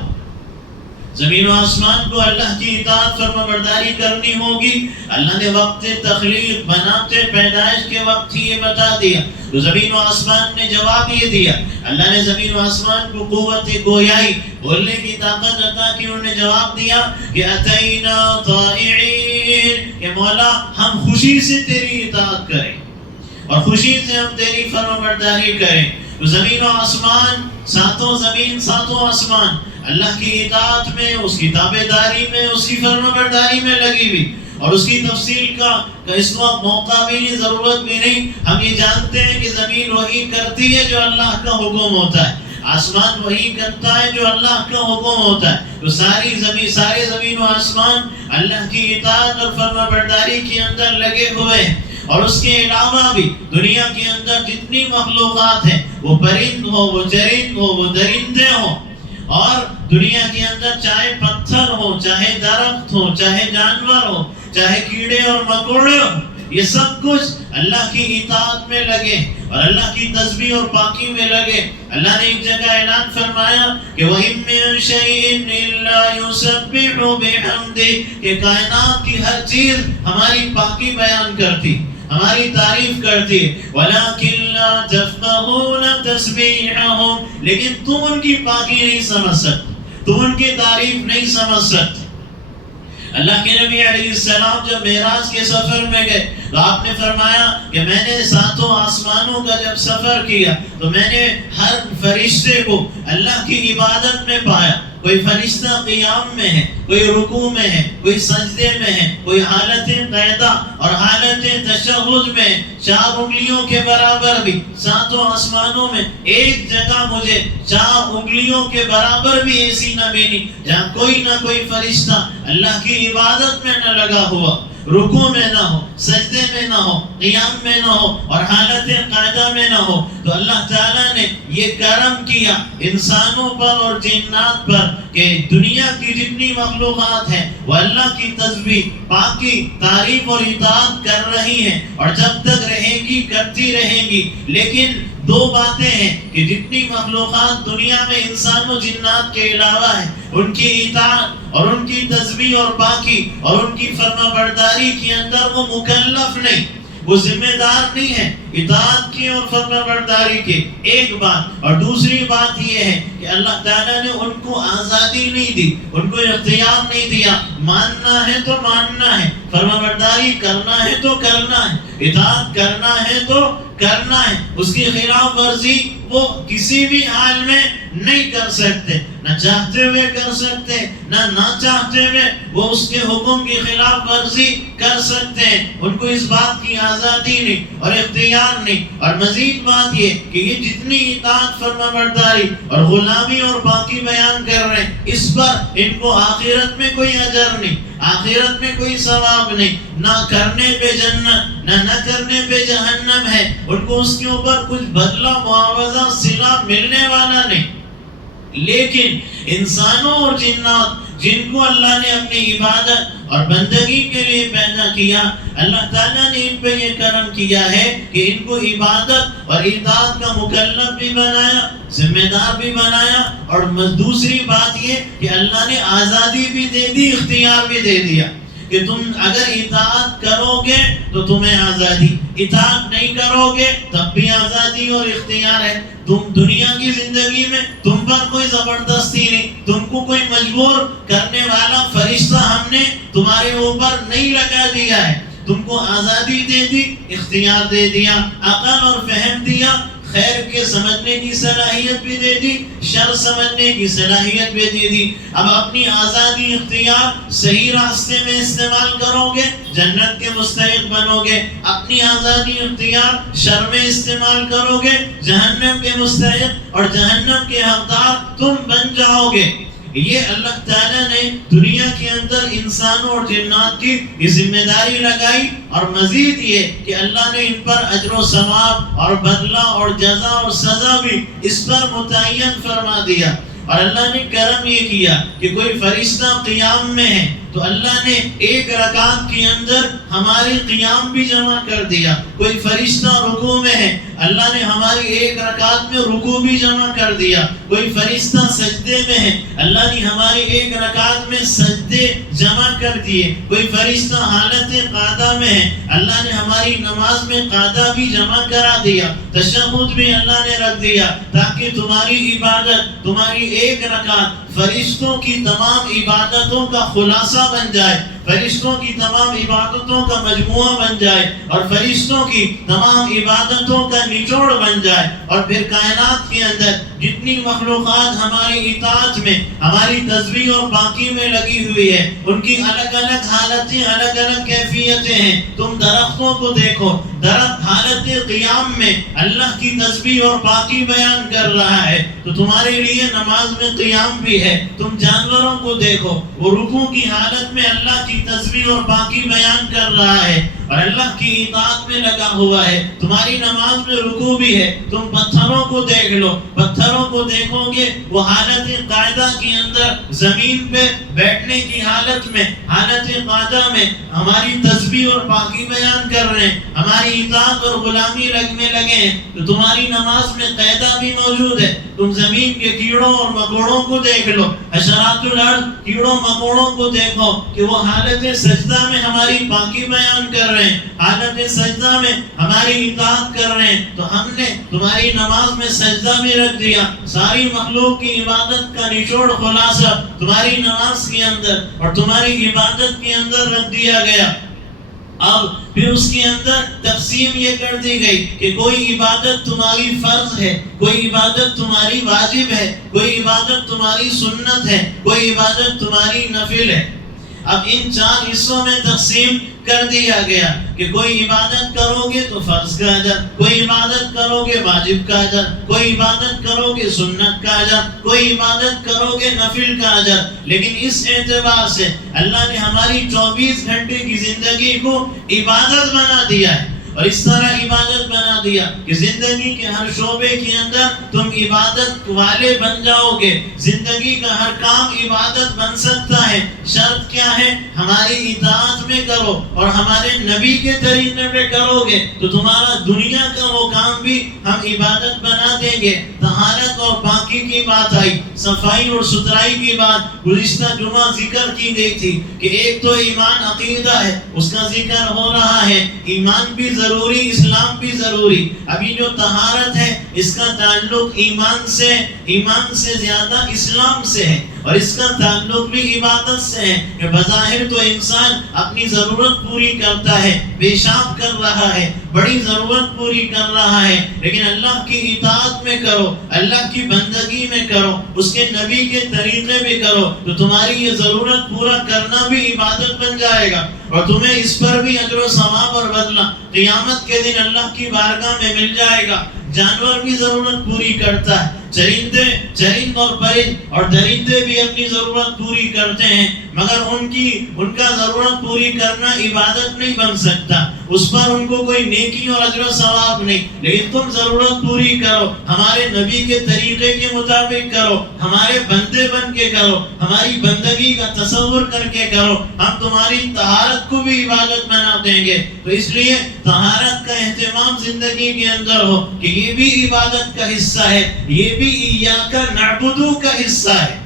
زمین و آسمان کو اللہ کی اطاعت فرما برداری کرنی ہوگی۔ اللہ نے وقت تخلیق، بناتے پیدائش کے وقت ہی یہ بتا دیا، تو زمین و آسمان نے جواب یہ دیا۔ اللہ نے زمین و آسمان کو قوت گویائی، بولنے کی طاقت عطا کی، انہوں نے جواب دیا کہ اتینا طائعین، کہ مولا ہم خوشی سے تیری اطاعت کریں اور خوشی سے ہم تیری فرما برداری کریں۔ تو زمین و آسمان، ساتوں زمین ساتوں آسمان اللہ کی اطاعت میں، اس کی تابعداری میں، اس کی فرما برداری میں لگی ہوئی، اور اس کی تفصیل کا اس وقت موقع بھی نہیں، ضرورت بھی نہیں۔ ہم یہ جانتے ہیں کہ زمین وہی کرتی ہے جو اللہ کا حکم ہوتا ہے، آسمان وہی کرتا ہے جو اللہ کا حکم ہوتا ہے۔ تو سارے زمین و آسمان اللہ کی اطاعت اور فرما برداری کے اندر لگے ہوئے ہیں۔ اور اس کے علاوہ بھی دنیا کے اندر جتنی مخلوقات ہیں، وہ پرند ہو، وہ چرند ہو، وہ درندے ہوں، اور دنیا کے اندر چاہے پتھر ہو، چاہے درخت ہو، چاہے جانور ہو، چاہے کیڑے اور مکوڑے ہو، یہ سب کچھ اللہ کی اطاعت میں لگے اور اللہ کی تسبیح اور پاکی میں لگے۔ اللہ نے ایک جگہ اعلان فرمایا کہ وَإِن مِّن شَيْءٍ إِلَّا يُسَبِّحُ بِحَمْدِهِ، کہ کائنات کی ہر چیز ہماری پاکی بیان کرتی، ہماری تعریف کرتی، وَلَكِن لَا تَفْقَهُونَ تَسْبِيحَهُمْ، لیکن تم ان کی پاکی نہیں سمجھ سکتے، تم ان کی تعریف نہیں سمجھ سکتے۔ اللہ کے نبی علیہ السلام جب معراج کے سفر میں گئے تو آپ نے فرمایا کہ میں نے ساتوں آسمانوں کا جب سفر کیا تو میں نے ہر فرشتے کو اللہ کی عبادت میں پایا۔ کوئی فرشتہ قیام میں ہے، کوئی رکوع میں ہے، کوئی سجدے میں ہے، کوئی حالت قیدہ اور حالت تشہد میں، 4 انگلیوں کے برابر بھی ساتوں آسمانوں میں ایک جگہ مجھے 4 انگلیوں کے برابر بھی ایسی نہ ملی جہاں کوئی نہ کوئی فرشتہ اللہ کی عبادت میں نہ لگا ہوا، رکوع میں نہ ہو، سجدے میں نہ ہو، قیام میں نہ ہو اور حالت قاعدہ میں نہ ہو۔ تو اللہ تعالیٰ نے یہ کرم کیا انسانوں پر اور جنات پر کہ دنیا کی جتنی مخلوقات ہیں وہ اللہ کی تسبیح، پاکی، تعریف اور اطاعت کر رہی ہیں اور جب تک رہے گی کرتی رہیں گی۔ لیکن 2 باتیں ہیں کہ جتنی مخلوقات دنیا میں انسان و جنات کے علاوہ ہیں ان کی اطاعت اور ان کی تسبیح اور پاکی اور ان کی فرما برداری کے اندر وہ مکلف نہیں، وہ ذمہ دار نہیں ہے اطاعت کی اور فرما برداری کی، ایک بات۔ اور دوسری بات یہ ہے کہ اللہ تعالیٰ نے ان کو آزادی نہیں دی، ان کو اختیار نہیں دیا، ماننا ہے تو ماننا ہے، فرما برداری کرنا ہے تو کرنا ہے، اطاعت کرنا ہے تو کرنا ہے، اس کی خلاف ورزی وہ کسی بھی حال میں نہیں کر سکتے، نہ چاہتے ہوئے کر سکتے، نہ چاہتے ہوئے وہ اس کے حکم کی خلاف ورزی کر سکتے ہیں، ان کو اس بات کی آزادی نہیں اور اختیار نہیں۔ اور مزید بات یہ کہ یہ جتنی اطاعت فرما برداری اور غلامی اور پاکی بیان کر رہے ہیں اس پر ان کو آخرت میں کوئی اجر نہیں، آخرت میں کوئی ثواب نہیں، نہ کرنے پہ جنت نہ کرنے پہ جہنم ہے، ان کو اس کے اوپر کچھ بدلہ معاوضہ صلہ ملنے والا نہیں۔ لیکن انسانوں اور جنات جن کو اللہ نے اپنی عبادت اور بندگی کے لیے پیدا کیا، اللہ تعالیٰ نے ان پہ یہ کرم کیا ہے کہ ان کو عبادت اور اطاعت کا مکلف بھی بنایا، ذمہ دار بھی بنایا، اور دوسری بات یہ کہ اللہ نے آزادی بھی دے دی، اختیار بھی دے دیا کہ تم اگر اطاعت کرو گے تو تمہیں آزادی، اطاعت نہیں کرو گے تب بھی آزادی اور اختیار ہے۔ تم دنیا کی زندگی میں تم پر کوئی زبردستی نہیں، تم کو کوئی مجبور کرنے والا فرشتہ ہم نے تمہارے اوپر نہیں لگا دیا ہے، تم کو آزادی دے دی، اختیار دے دیا، عقل اور فہم دیا، خیر کے سمجھنے کی صلاحیت بھی دے دی، شر سمجھنے کی صلاحیت بھی دے دی۔ اب اپنی آزادی اختیار صحیح راستے میں استعمال کرو گے جنت کے مستحق بنو گے، اپنی آزادی اختیار شر میں استعمال کرو گے جہنم کے مستحق اور جہنم کے حقدار تم بن جاؤ گے۔ یہ اللہ تعالیٰ نے دنیا کے اندر انسانوں اور جنات کی یہ ذمہ داری لگائی، اور مزید یہ کہ اللہ نے ان پر اجر و ثواب اور بدلہ اور جزا اور سزا بھی اس پر متعین فرما دیا۔ اور اللہ نے کرم یہ کیا کہ کوئی فرشتہ قیام میں ہے تو اللہ نے 1 رکعت کے اندر ہمارے قیام بھی جمع کر دیا، کوئی فرشتہ رکوع میں ہے اللہ نے ہماری 1 رکعت میں رکوع بھی جمع کر دیا، کوئی فرشتہ سجدے میں ہے اللہ نے ہماری 1 رکعت میں سجدے جمع کر دیے، کوئی فرشتہ حالت قعدہ میں ہے اللہ نے ہماری نماز میں قعدہ بھی جمع کرا دیا، تشہد بھی اللہ نے رکھ دیا، تاکہ تمہاری عبادت، تمہاری 1 رکعت فرشتوں کی تمام عبادتوں کا خلاصہ بن جائے، فرشتوں کی تمام عبادتوں کا مجموعہ بن جائے، اور فرشتوں کی تمام عبادتوں کا نچوڑ بن جائے، اور پھر کائنات کے اندر جتنی مخلوقات ہماری اطاعت میں، ہماری تسبیح اور پاکی میں لگی ہوئی ہے، ان کی الگ الگ حالتیں، الگ الگ کیفیتیں ہیں۔ تم درختوں کو دیکھو، درخت حالت قیام میں اللہ کی تسبیح اور پاکی بیان کر رہا ہے تو تمہارے لیے نماز میں قیام بھی ہے۔ تم جانوروں کو دیکھو، وہ رکوع کی حالت میں اللہ کی تسبیح اور پاکی بیان کر رہا ہے، اور اللہ کی اطاعت میں لگا ہوا ہے. تمہاری نماز میں رکوع بھی ہے. تم پتھروں کو دیکھ لو، پتھروں کو دیکھو گے وہ حالت قاعدہ کے اندر زمین پہ بیٹھنے کی حالت میں، حالت قاعدہ میں ہماری تسبیح اور پاکی بیان کر رہے ہیں، ہماری اطاعت اور غلامی میں لگے ہیں. تو تمہاری نماز میں قاعدہ بھی موجود ہے. تم زمین کے کیڑوں اور مکوڑوں کو دیکھ لو، حشرات الارض، کیڑوں مکوڑوں کو دیکھو کہ وہ حالت سجدہ میں ہماری پاکی بیان کر رہے ہیں، حالت سجدہ میں ہماری اطاعت کر رہے ہیں. تو ہم نے تمہاری نماز میں سجدہ بھی رکھ دیا. ساری مخلوق کی عبادت کا نچوڑ خلاصہ تمہاری نماز کے اندر اور تمہاری عبادت کے اندر رکھ دیا گیا. اب پھر اس کے اندر تقسیم یہ کر دی گئی کہ کوئی عبادت تمہاری فرض ہے، کوئی عبادت تمہاری واجب ہے، کوئی عبادت تمہاری سنت ہے، کوئی عبادت تمہاری نفل ہے. اب ان 4 حصوں میں تقسیم کر دیا گیا کہ کوئی عبادت کرو گے تو فرض کا اجر، کوئی عبادت کرو گے واجب کا اجر، کوئی عبادت کرو گے سنت کا اجر، کوئی عبادت کرو گے نفل کا اجر. لیکن اس اعتبار سے اللہ نے ہماری 24 گھنٹے کی زندگی کو عبادت بنا دیا ہے، اور اس طرح عبادت بنا دیا کہ زندگی کے ہر شعبے کے اندر تم عبادت والے بن جاؤ گے. زندگی کا ہر کام عبادت بن سکتا ہے. شرط کیا ہے؟ ہماری اطاعت میں کرو اور ہمارے نبی کے طریقے میں کرو گے تو تمہارا دنیا کا وہ کام بھی ہم عبادت بنا دیں گے. طہارت اور پاکی کی بات آئی، صفائی اور ستھرائی کی بات گزشتہ جمعہ ذکر کی گئی تھی کہ ایک تو ایمان عقیدہ ہے، اس کا ذکر ہو رہا ہے. ایمان بھی ضروری، اسلام بھی ضروری. ابھی جو طہارت ہے اس کا تعلق ایمان سے زیادہ اسلام سے ہے، اور اس کا تعلق بھی عبادت سے ہے کہ بظاہر تو انسان اپنی ضرورت پوری کرتا ہے، پیشاب کر رہا ہے، بڑی ضرورت پوری کر رہا ہے، لیکن اللہ کی اطاعت میں کرو، اللہ کی بندگی میں کرو، اس کے نبی کے طریقے میں کرو تو تمہاری یہ ضرورت پورا کرنا بھی عبادت بن جائے گا، اور تمہیں اس پر بھی اجر و ثواب اور بدلہ قیامت کے دن اللہ کی بارگاہ میں مل جائے گا. جانور بھی ضرورت پوری کرتا ہے، چرند اور پرند اور درندے بھی اپنی ضرورت پوری کرتے ہیں، مگر ان کا ضرورت پوری کرنا عبادت نہیں بن سکتا، اس پر ان کو کوئی نیکی اور اجر و ثواب نہیں. لیکن تم ضرورت پوری کرو، ہمارے نبی کے طریقے کے مطابق کرو، ہمارے بندے بن کے کرو، ہماری بندگی کا تصور کر کے کرو، ہم تمہاری طہارت کو بھی عبادت بنا دیں گے. تو اس لیے طہارت کا اہتمام زندگی کے اندر ہو کہ یہ بھی عبادت کا حصہ ہے، یہ بھی ایاک نعبدو کا حصہ ہے،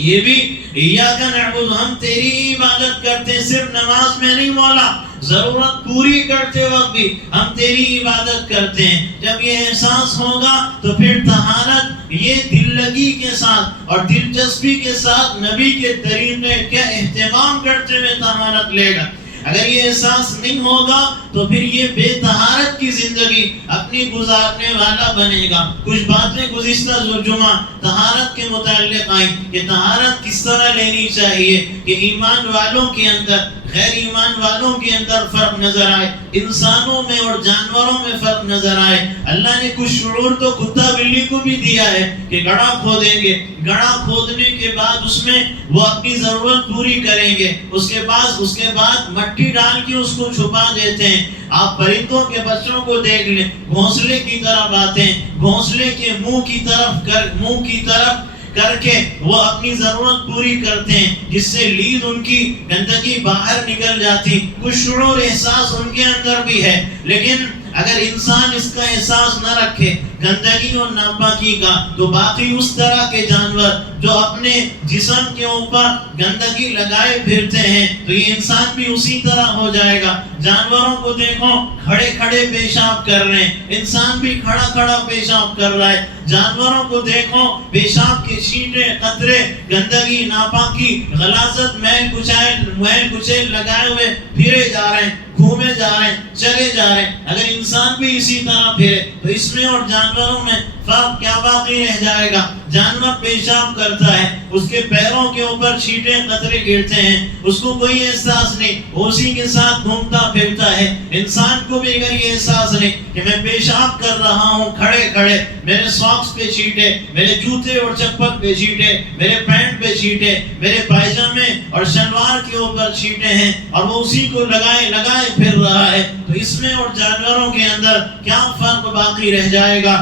یہ بھی ایاک نعبدو، ہم تیری عبادت کرتے ہیں. صرف نماز میں نہیں مولا، ضرورت پوری کرتے وقت بھی ہم تیری عبادت کرتے ہیں. جب یہ احساس ہوگا تو پھر طہارت یہ دل لگی کے ساتھ اور دلچسپی کے ساتھ نبی کے طریقے کا اہتمام کرتے ہوئے طہارت لے گا. اگر یہ احساس نہیں ہوگا تو پھر یہ بے طہارت کی زندگی اپنی گزارنے والا بنے گا. کچھ باتیں گزشتہ جمعہ طہارت کے متعلق آئیں کہ طہارت کس طرح لینی چاہیے کہ ایمان والوں کے اندر غیر ایمان والوں کے اندر فرق نظر آئے، انسانوں میں اور جانوروں میں فرق نظر آئے. اللہ نے کچھ شعور تو کتا بلی کو بھی دیا ہے کہ گڑھا کھودیں گے، گڑھا کھودنے کے بعد اس میں وہ اپنی ضرورت پوری کریں گے، اس کے بعد مٹی ڈال کے اس کو چھپا دیتے ہیں. آپ پرندوں کے بچوں کو دیکھ لیں، گھونسلے کی طرف آتے ہیں، گھونسلے کے منہ کی طرف کر کے وہ اپنی ضرورت پوری کرتے ہیں، جس سے لید ان کی گندگی باہر نکل جاتی. کچھ شعور احساس ان کے اندر بھی ہے، لیکن اگر انسان اس کا احساس نہ رکھے گندگی اور ناپاکی کا تو باقی اس طرح کے جانور جو اپنے جسم کے اوپر گندگی لگائے پھرتے ہیں تو یہ انسان بھی اسی طرح ہو جائے گا. جانوروں کو دیکھو کھڑے کھڑے پیشاب کر رہے ہیں، انسان بھی کھڑا کھڑا پیشاب کر رہا ہے. جانوروں کو دیکھو پیشاب کے چھینٹے قطرے گندگی ناپاکی غلاظت میل کچیل لگائے ہوئے پھرے جا رہے ہیں، گھومے جا رہے ہیں، چلے جا رہے ہیں. اگر انسان بھی اسی طرح پھرے تو اس میں اور جانوروں میں فرق کیا باقی رہ جائے گا؟ جانور پیشاب کرتا ہے، اس کے پیروں کے اوپر چھینٹے قطرے گرتے ہیں، اس کو کوئی احساس نہیں، اسی کے ساتھ گھومتا پھرتا ہے۔ انسان کو بھی اگر یہ احساس نہیں کہ میں پیشاب کر رہا ہوں کھڑے کھڑے، میرے ساکس پہ چھینٹے، میرے جوتے اور چپل پہ چھینٹے، میرے پینٹ پہ چھینٹے، میرے پائجامے اور شلوار کے اوپر چھینٹے ہیں، اور وہ اسی کو لگائے پھر رہا ہے، تو اس میں اور جانوروں کے اندر کیا فرق باقی رہ جائے گا؟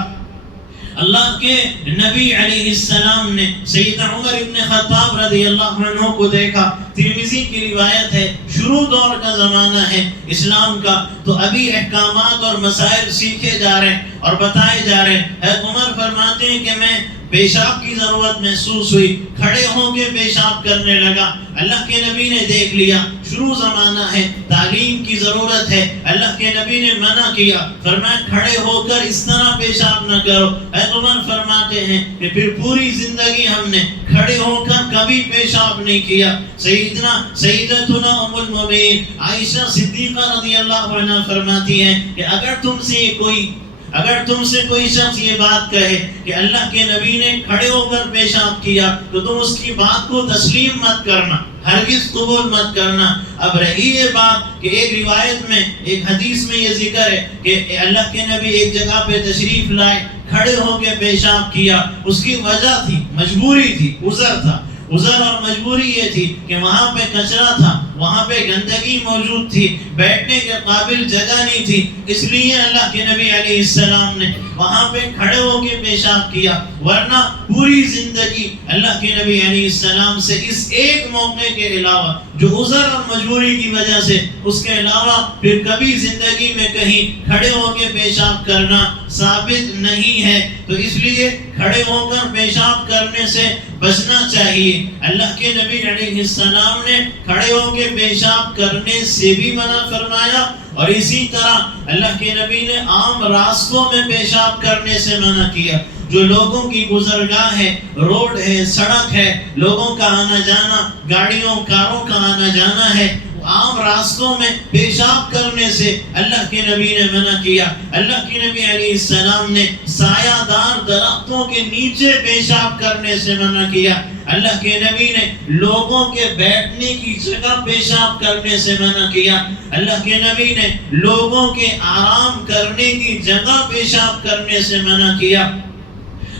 اللہ کے نبی علیہ السلام نے سیدنا عمر ابن خطاب رضی اللہ عنہ کو دیکھا، ترمذی کی روایت ہے، شروع دور کا زمانہ ہے اسلام کا، تو ابھی احکامات اور مسائل سیکھے جا رہے ہیں اور بتائے جا رہے ہیں۔ حضرت عمر فرماتے ہیں کہ میں پیشاب کی ضرورت محسوس ہوئی، کھڑے ہو کے پیشاب کرنے لگا، اللہ کے نبی نے دیکھ لیا، شروع زمانہ ہے، تعلیم کی ضرورت ہے، اللہ کے نبی نے منع کیا، فرمایا کھڑے ہو کر اس طرح پیشاب نہ کرو۔ حضرت عمر فرماتے ہیں کہ پھر پوری زندگی ہم نے کھڑے ہو کر کبھی پیشاب نہیں کیا۔ سیدتنا ام المؤمنین عائشہ صدیقہ رضی اللہ عنہ فرماتی ہیں کہ اگر تم سے کوئی شخص یہ بات کہے کہ اللہ کے نبی نے کھڑے ہو کر پیشاب کیا، تو تم اس کی بات کو تسلیم مت کرنا، ہرگز قبول مت کرنا۔ اب رہی یہ بات کہ ایک روایت میں، ایک حدیث میں یہ ذکر ہے کہ اللہ کے نبی ایک جگہ پہ تشریف لائے، کھڑے ہو کے پیشاب کیا، اس کی وجہ تھی، مجبوری تھی، عذر تھا۔ عذر اور مجبوری یہ تھی کہ وہاں پہ کچرا تھا، وہاں پہ گندگی موجود تھی، بیٹھنے کے قابل جگہ نہیں تھی، اس لیے اللہ کے نبی علیہ السلام نے وہاں پہ کھڑے ہو کے پیشاب کیا، ورنہ پوری زندگی اللہ کے نبی علیہ السلام سے اس ایک موقع کے علاوہ، جو عذر اور مجبوری کی وجہ سے، اس کے علاوہ پھر کبھی زندگی میں کہیں کھڑے ہو کے پیشاب کرنا ثابت نہیں ہے۔ تو اس لیے کھڑے ہو کر پیشاب کرنے سے بچنا چاہیے۔ اللہ کے نبی علیہ السلام نے کھڑے ہو کے پیشاب کرنے سے بھی منع فرمایا، اور اسی طرح اللہ کے نبی نے عام راستوں میں پیشاب کرنے سے منع کیا۔ جو لوگوں کی گزرگاہ ہے، روڈ ہے، سڑک ہے، لوگوں کا آنا جانا، گاڑیوں کاروں کا آنا جانا ہے، عام راستوں میں پیشاب کرنے سے اللہ کے نبی نے منع کیا۔ اللہ کے نبی علیہ السلام نے سایہ دار درختوں کے نیچے پیشاب کرنے سے منع کیا۔ اللہ کے نبی نے لوگوں کے بیٹھنے کی جگہ پیشاب کرنے سے منع کیا۔ اللہ کے نبی نے لوگوں کے آرام کرنے کی جگہ پیشاب کرنے سے منع کیا۔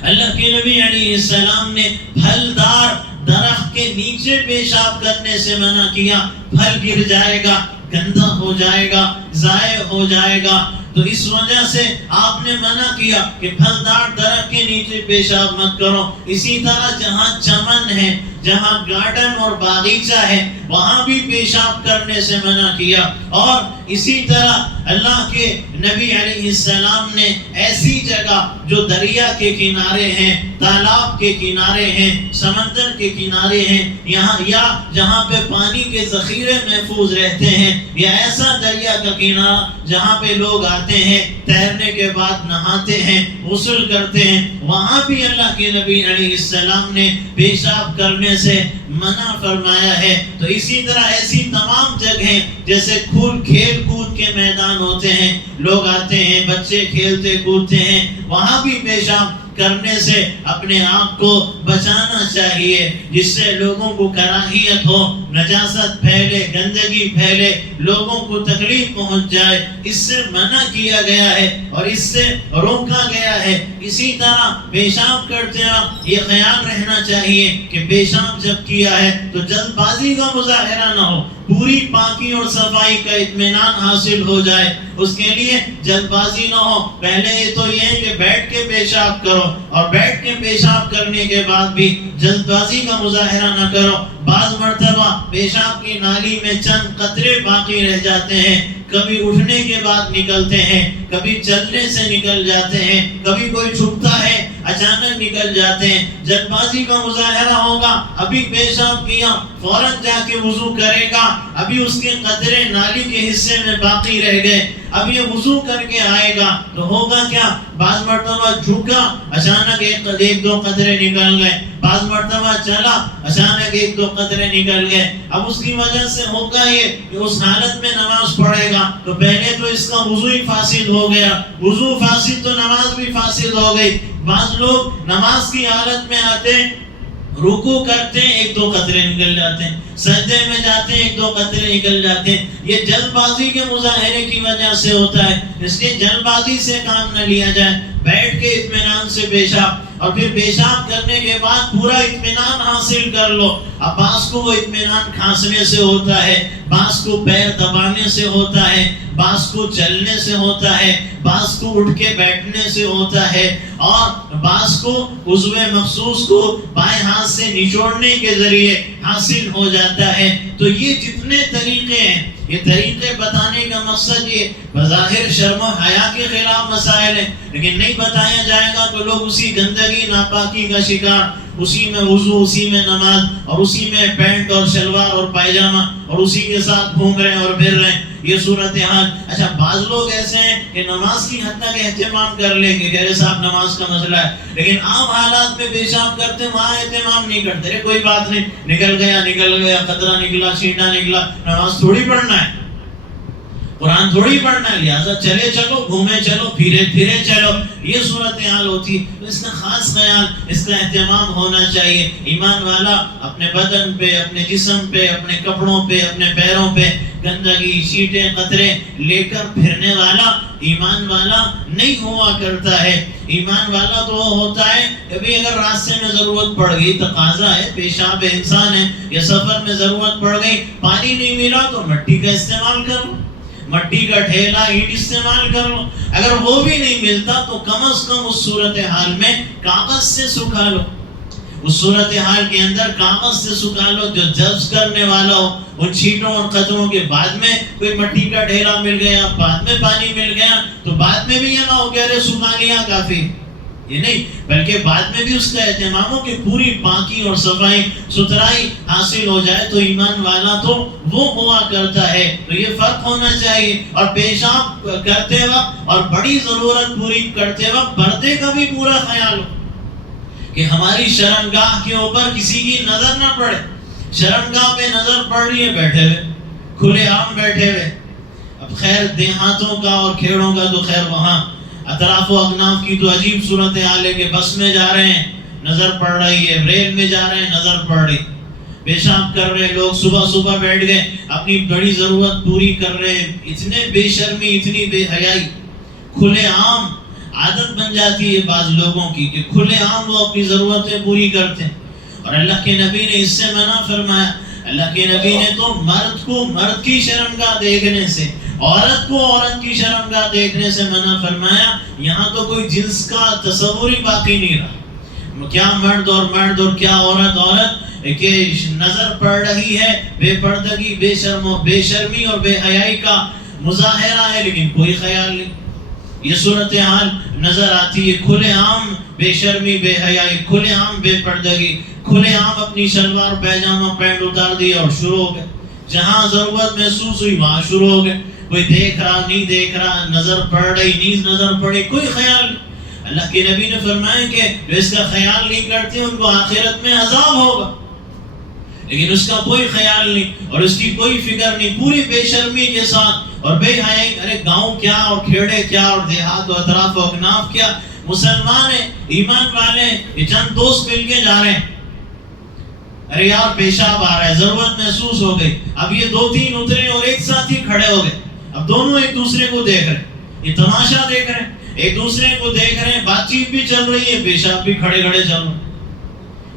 اللہ کے نبی علیہ السلام نے پھلدار درخت کے نیچے پیشاب کرنے سے منع کیا، پھل گر جائے گا، گندا ہو جائے گا، ضائع ہو جائے گا، تو اس وجہ سے آپ نے منع کیا کہ پھلدار درخت کے نیچے پیشاب مت کرو۔ اسی طرح جہاں چمن ہے، جہاں گارڈن اور باغیچہ ہے، وہاں بھی پیشاب کرنے سے منع کیا۔ اور اسی طرح اللہ کے نبی علیہ السلام نے ایسی جگہ جو دریا کے کنارے ہیں، تالاب کے کنارے ہیں، سمندر کے کنارے ہیں، یا جہاں پہ پانی کے ذخیرے محفوظ رہتے ہیں، یا ایسا دریا کا کنارہ جہاں پہ لوگ آتے ہیں، تیرنے کے بعد نہاتے ہیں، غسل کرتے ہیں، وہاں بھی اللہ کے نبی علیہ السلام نے پیشاب کرنے سے منع فرمایا ہے۔ تو اسی طرح ایسی تمام جگہیں جیسے کھیل کود کے میدان ہوتے ہیں، لوگ آتے ہیں، بچے کھیلتے کودتے ہیں، وہاں بھی پیشاب کرنے سے اپنے آپ کو بچانا چاہیے، جس سے لوگوں کو کراہیت ہو، نجاست پھیلے، گندگی پھیلے، لوگوں کو تکلیف پہنچ جائے، اس سے منع کیا گیا ہے اور اس سے روکا گیا ہے۔ اسی طرح پیشاب کرتے وقت یہ خیال رہنا چاہیے کہ پیشاب جب کیا ہے تو جلد بازی کا مظاہرہ نہ ہو، پوری پاکی اور صفائی کا اطمینان حاصل ہو جائے، اس کے لیے جلد بازی نہ ہو۔ پہلے تو یہ ہے کہ بیٹھ کے پیشاب کرو، اور بیٹھ کے پیشاب کرنے کے بعد بھی جلد بازی کا مظاہرہ نہ کرو۔ بعض مرتبہ پیشاب کی نالی میں چند قطرے باقی رہ جاتے ہیں، کبھی اٹھنے کے بعد نکلتے ہیں، کبھی چلنے سے نکل جاتے ہیں، کبھی کوئی چھپتا ہے اچانک نکل جاتے ہیں۔ جلد بازی کا مظاہرہ ہوگا، ابھی پیشاب کیا فوراً جا کے وضو کرے گا، ابھی اس کے قطرے نالی کے حصے میں باقی رہ گئے، اب یہ وضو کر کے آئے گا تو ہوگا کیا؟ بعض مرتبہ جھکا، اچانک ایک دو قطرے نکل گئے، بعض مرتبہ ہوا چلا، اچانک ایک دو قطرے نکل گئے. اب اس کی وجہ سے ہوگا یہ کہ اس حالت میں نماز پڑھے گا تو پہلے تو اس کا وضو ہی فاسد ہو گیا، وضو فاسد تو نماز بھی فاسد ہو گئی. بعض لوگ نماز کی حالت میں آتے ہیں، رکوع کرتے ہیں، ایک دو قطرے نکل جاتے ہیں، سجدے میں جاتے ہیں، ایک دو قطرے نکل جاتے ہیں. یہ جلد بازی کے مظاہرے کی وجہ سے ہوتا ہے. اس لیے جلد بازی سے کام نہ لیا جائے. بیٹھ کے اطمینان سے پیشاب، اور پھر پیشاب کرنے کے بعد پورا اطمینان حاصل کر لو. اب بعض کو وہ اطمینان کھانسنے سے ہوتا ہے، بعض کو پیر دبانے سے ہوتا ہے، بعض کو چلنے سے ہوتا ہے، بعض کو اٹھ کے بیٹھنے سے ہوتا ہے، اور بعض کو عضو مخصوص کو بائیں ہاتھ سے نچوڑنے کے ذریعے حاصل ہو جاتا ہے. تو یہ جتنے طریقے ہیں، یہ طریقے بتانے کا مقصد یہ بظاہر شرم و حیا کے خلاف مسائل ہیں، لیکن نہیں بتایا جائے گا تو لوگ اسی گندگی ناپاکی کا شکار، اسی میں وضو، اسی میں نماز، اور اسی میں پینٹ اور شلوار اور پائجامہ، اور اسی کے ساتھ گھوم رہے ہیں اور پھر رہے ہیں. یہ صورتحال. اچھا بعض لوگ ایسے ہیں کہ نماز کی حد تک اہتمام کر لیں گے کہ ارے صاحب نماز کا مسئلہ ہے، لیکن عام حالات میں پیشاب کرتے وہاں اہتمام نہیں کرتے. ارے کوئی بات نہیں، نکل گیا قطرہ نکلا، چھینٹا نکلا، نماز تھوڑی پڑھنا ہے، قرآن تھوڑی پڑھنا ہے، لہٰذا چلے چلو، گھومے چلو، پھرے چلو. یہ صورتحال ہوتی ہے. اس کا خاص خیال، اس کا اہتمام ہونا چاہیے. ایمان والا اپنے بدن پہ، اپنے جسم پہ، اپنے کپڑوں پہ، اپنے پیروں پہ گندگی، چینٹے، قطرے لے کر پھرنے والا ایمان والا نہیں ہوا کرتا ہے. ایمان والا تو وہ ہوتا ہے کہ اگر راستے میں ضرورت پڑ گئی، تقاضا ہے، پیشاب انسان ہے، یا سفر میں ضرورت پڑ گئی، پانی نہیں ملا تو مٹی کا استعمال کر لو، مٹی کا ڈھیلا، اینٹ استعمال کر لو. اگر وہ بھی نہیں ملتا تو کم از کم اس صورتحال میں کاغذ سے سکھا لو. اس صورتحال کے اندر کاغذ سے سکھا لو جو جذب کرنے والا ہو. ان چھینٹوں اور قطروں کے بعد میں کوئی مٹی کا ڈھیلا مل گیا، بعد میں پانی مل گیا، تو بعد میں بھی یہ نہ ہو کہ ارے سکھا لیا کافی، یہ نہیں، بلکہ بعد میں بھی اس کا اہتمام ہو کہ پوری پاکی اور صفائی ستھرائی حاصل ہو جائے. تو ایمان والا تو وہ ہوا کرتا ہے. تو یہ فرق ہونا چاہیے. اور پیشاب کرتے وقت اور بڑی ضرورت پوری کرتے وقت پردے کا بھی پورا خیال ہو کہ ہماری شرمگاہ کے اوپر کسی کی نظر نہ پڑے. شرمگاہ پہ نظر پڑ رہی ہے بیٹھے ہوئے، کھلے عام بیٹھے ہوئے. اب خیر دیہاتوں کا اور کھیڑوں کا تو خیر وہاں اطراف و اکناف کی تو عجیب صورتحال ہے کہ بس میں جا رہے ہیں نظر پڑ رہی ہے، ریل میں جا رہے ہیں نظر پڑ رہی، پیشاب کر رہے لوگ صبح بیٹھ گئے اپنی بڑی ضرورت پوری کر رہے ہیں. اتنے بے شرمی، اتنی بے حیائی، کھلے عام عادت بن جاتی ہے بعض لوگوں کی کہ کھلے عام وہ اپنی ضرورتیں پوری کرتے ہیں. اور اللہ کے نبی نے اس سے منع فرمایا. اللہ کے نبی نے تو مرد کو مرد کی شرمگاہ دیکھنے سے، عورت کو عورت کی شرمگاہ دیکھنے سے منع فرمایا. یہاں تو کوئی جنس کا تصور ہی باقی نہیں رہا. کیا مرد اور کیا عورت کہ نظر پڑ رہی ہے، بے پردگی، بے شرمی اور بے حیائی کا مظاہرہ ہے، لیکن کوئی خیال نہیں. یہ صورتحال نظر آتی ہے. کھلے عام بے شرمی، بے حیائی، کھلے عام بے پردگی، کھلے عام اپنی شلوار پیجامہ پینٹ اتار دیا اور شروع ہو گئے. جہاں ضرورت محسوس ہوئی وہاں شروع ہو گئے. کوئی دیکھ رہا نہیں دیکھ رہا، نظر پڑ رہی نہیں نظر پڑی، کوئی خیال نہیں. اللہ کے نبی نے فرمایا کہ جو اس کا خیال نہیں کرتے ان کو آخرت میں عذاب ہوگا، لیکن اس کا کوئی خیال نہیں اور اس کی کوئی فکر نہیں، پوری بے شرمی کے ساتھ اور بے حیائی. ارے گاؤں کیا اور کھیڑے کیا اور دیہات و اطراف و اکناف کیا، مسلمان ہیں، ایمان والے ہیں، یہ چند دوست مل کے جا رہے ہیں. ارے یار پیشاب آ رہا ہے، ضرورت محسوس ہو گئی. اب یہ دو تین اترے اور ایک ساتھ ہی کھڑے ہو گئے. اب دونوں ایک دوسرے کو دیکھ رہے ہیں، یہ تماشا دیکھ رہے ہیں، ایک دوسرے کو دیکھ رہے ہیں، بات چیت بھی چل رہی ہے، پیشاب بھی کھڑے کھڑے چل رہے ہیں.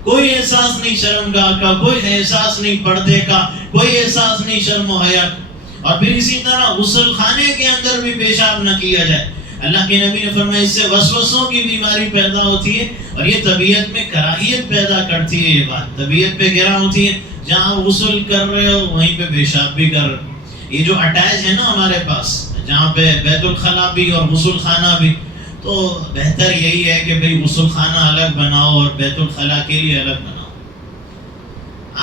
کوئی احساس نہیں شرمگاہ کا، کوئی احساس نہیں پردے کا، کوئی احساس نہیں شرم و حیا. اور پھر اسی طرح غسل خانے کے اندر بھی پیشاب نہ کیا جائے. اللہ کے نبی نے فرمایا اس سے وسوسوں کی بیماری پیدا ہوتی ہے اور یہ طبیعت میں کراہیت پیدا کرتی ہے. یہ بات طبیعت پہ گرا ہوتی ہے، جہاں غسل کر رہے ہو وہیں پہ پیشاب بھی کر رہے ہو. یہ جو اٹیچ ہے نا ہمارے پاس، جہاں پہ بیت الخلاء بھی اور غسل خانہ بھی، تو بہتر یہی ہے کہ بھئی غسل خانہ الگ بناؤ اور بیت الخلاء کے لیے الگ بناؤ.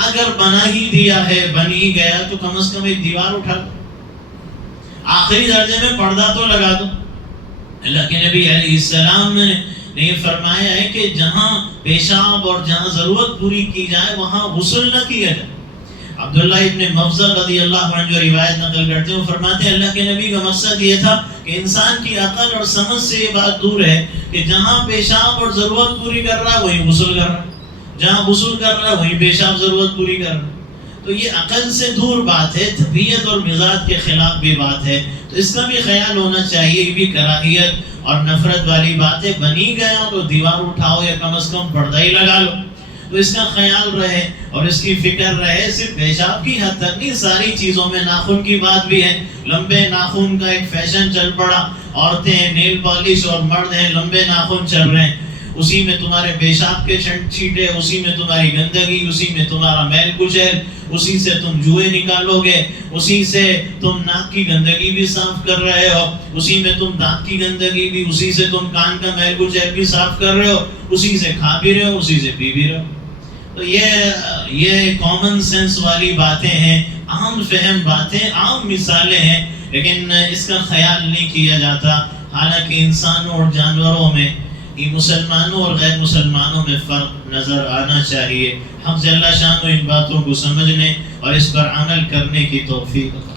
اگر بنا ہی دیا ہے، بن ہی گیا، تو کم از کم ایک دیوار اٹھا دو، آخری درجے میں پردہ تو لگا دو. اللہ کے نبی علیہ السلام نے نے یہ فرمایا ہے کہ جہاں پیشاب اور جہاں ضرورت پوری کی جائے وہاں غسل نہ کیا جائے۔ عبداللہ ابن مفضل رضی اللہ عنہ جو روایت نقل کرتے ہیں وہ فرماتے ہیں اللہ کے نبی کا مقصد یہ تھا کہ انسان کی عقل اور سمجھ سے یہ بات دور ہے کہ جہاں پیشاب اور ضرورت پوری کر رہا ہے وہیں غسل کر رہا ہے، جہاں غسل کر رہا ہے وہیں پیشاب ضرورت پوری کر رہا ہے۔ تو یہ عقل سے دور بات ہے، طبیعت اور مزاج کے خلاف بھی بات ہے، تو اس کا بھی خیال ہونا چاہیے۔ یہ بھی کراہیت اور نفرت والی باتیں بنی گئے ہوں تو دیوار اٹھاؤ یا کم از کم پردہ ہی لگا لو، تو اس کا خیال رہے اور اس کی فکر رہے۔ صرف پیشاب کی حد تک نہیں، ساری چیزوں میں ناخن کی بات بھی ہے۔ لمبے ناخن کا ایک فیشن چل پڑا، عورتیں نیل پالش اور مرد ہیں لمبے ناخن چل رہے ہیں، اسی میں تمہارے پیشاب کے چھینٹے، اسی میں تمہاری گندگی، اسی میں تمہارا میل کچیل، اسی سے تم جوئے نکالو گے، اسی سے تم ناک کی گندگی بھی صاف کر رہے ہو، اسی میں تم دانت کی گندگی بھی، اسی سے تم کان کا میل کچیل بھی صاف کر رہے ہو، اسی سے کھا بھی رہے ہو، اسی سے پی بھی رہے ہو۔ تو یہ کامن سینس والی باتیں ہیں، عام فہم باتیں، عام مثالیں ہیں، لیکن اس کا خیال نہیں کیا جاتا۔ حالانکہ انسانوں اور جانوروں میں، مسلمانوں اور غیر مسلمانوں میں فرق نظر آنا چاہیے۔ حق جل شانہ ان باتوں کو سمجھنے اور اس پر عمل کرنے کی توفیق عطا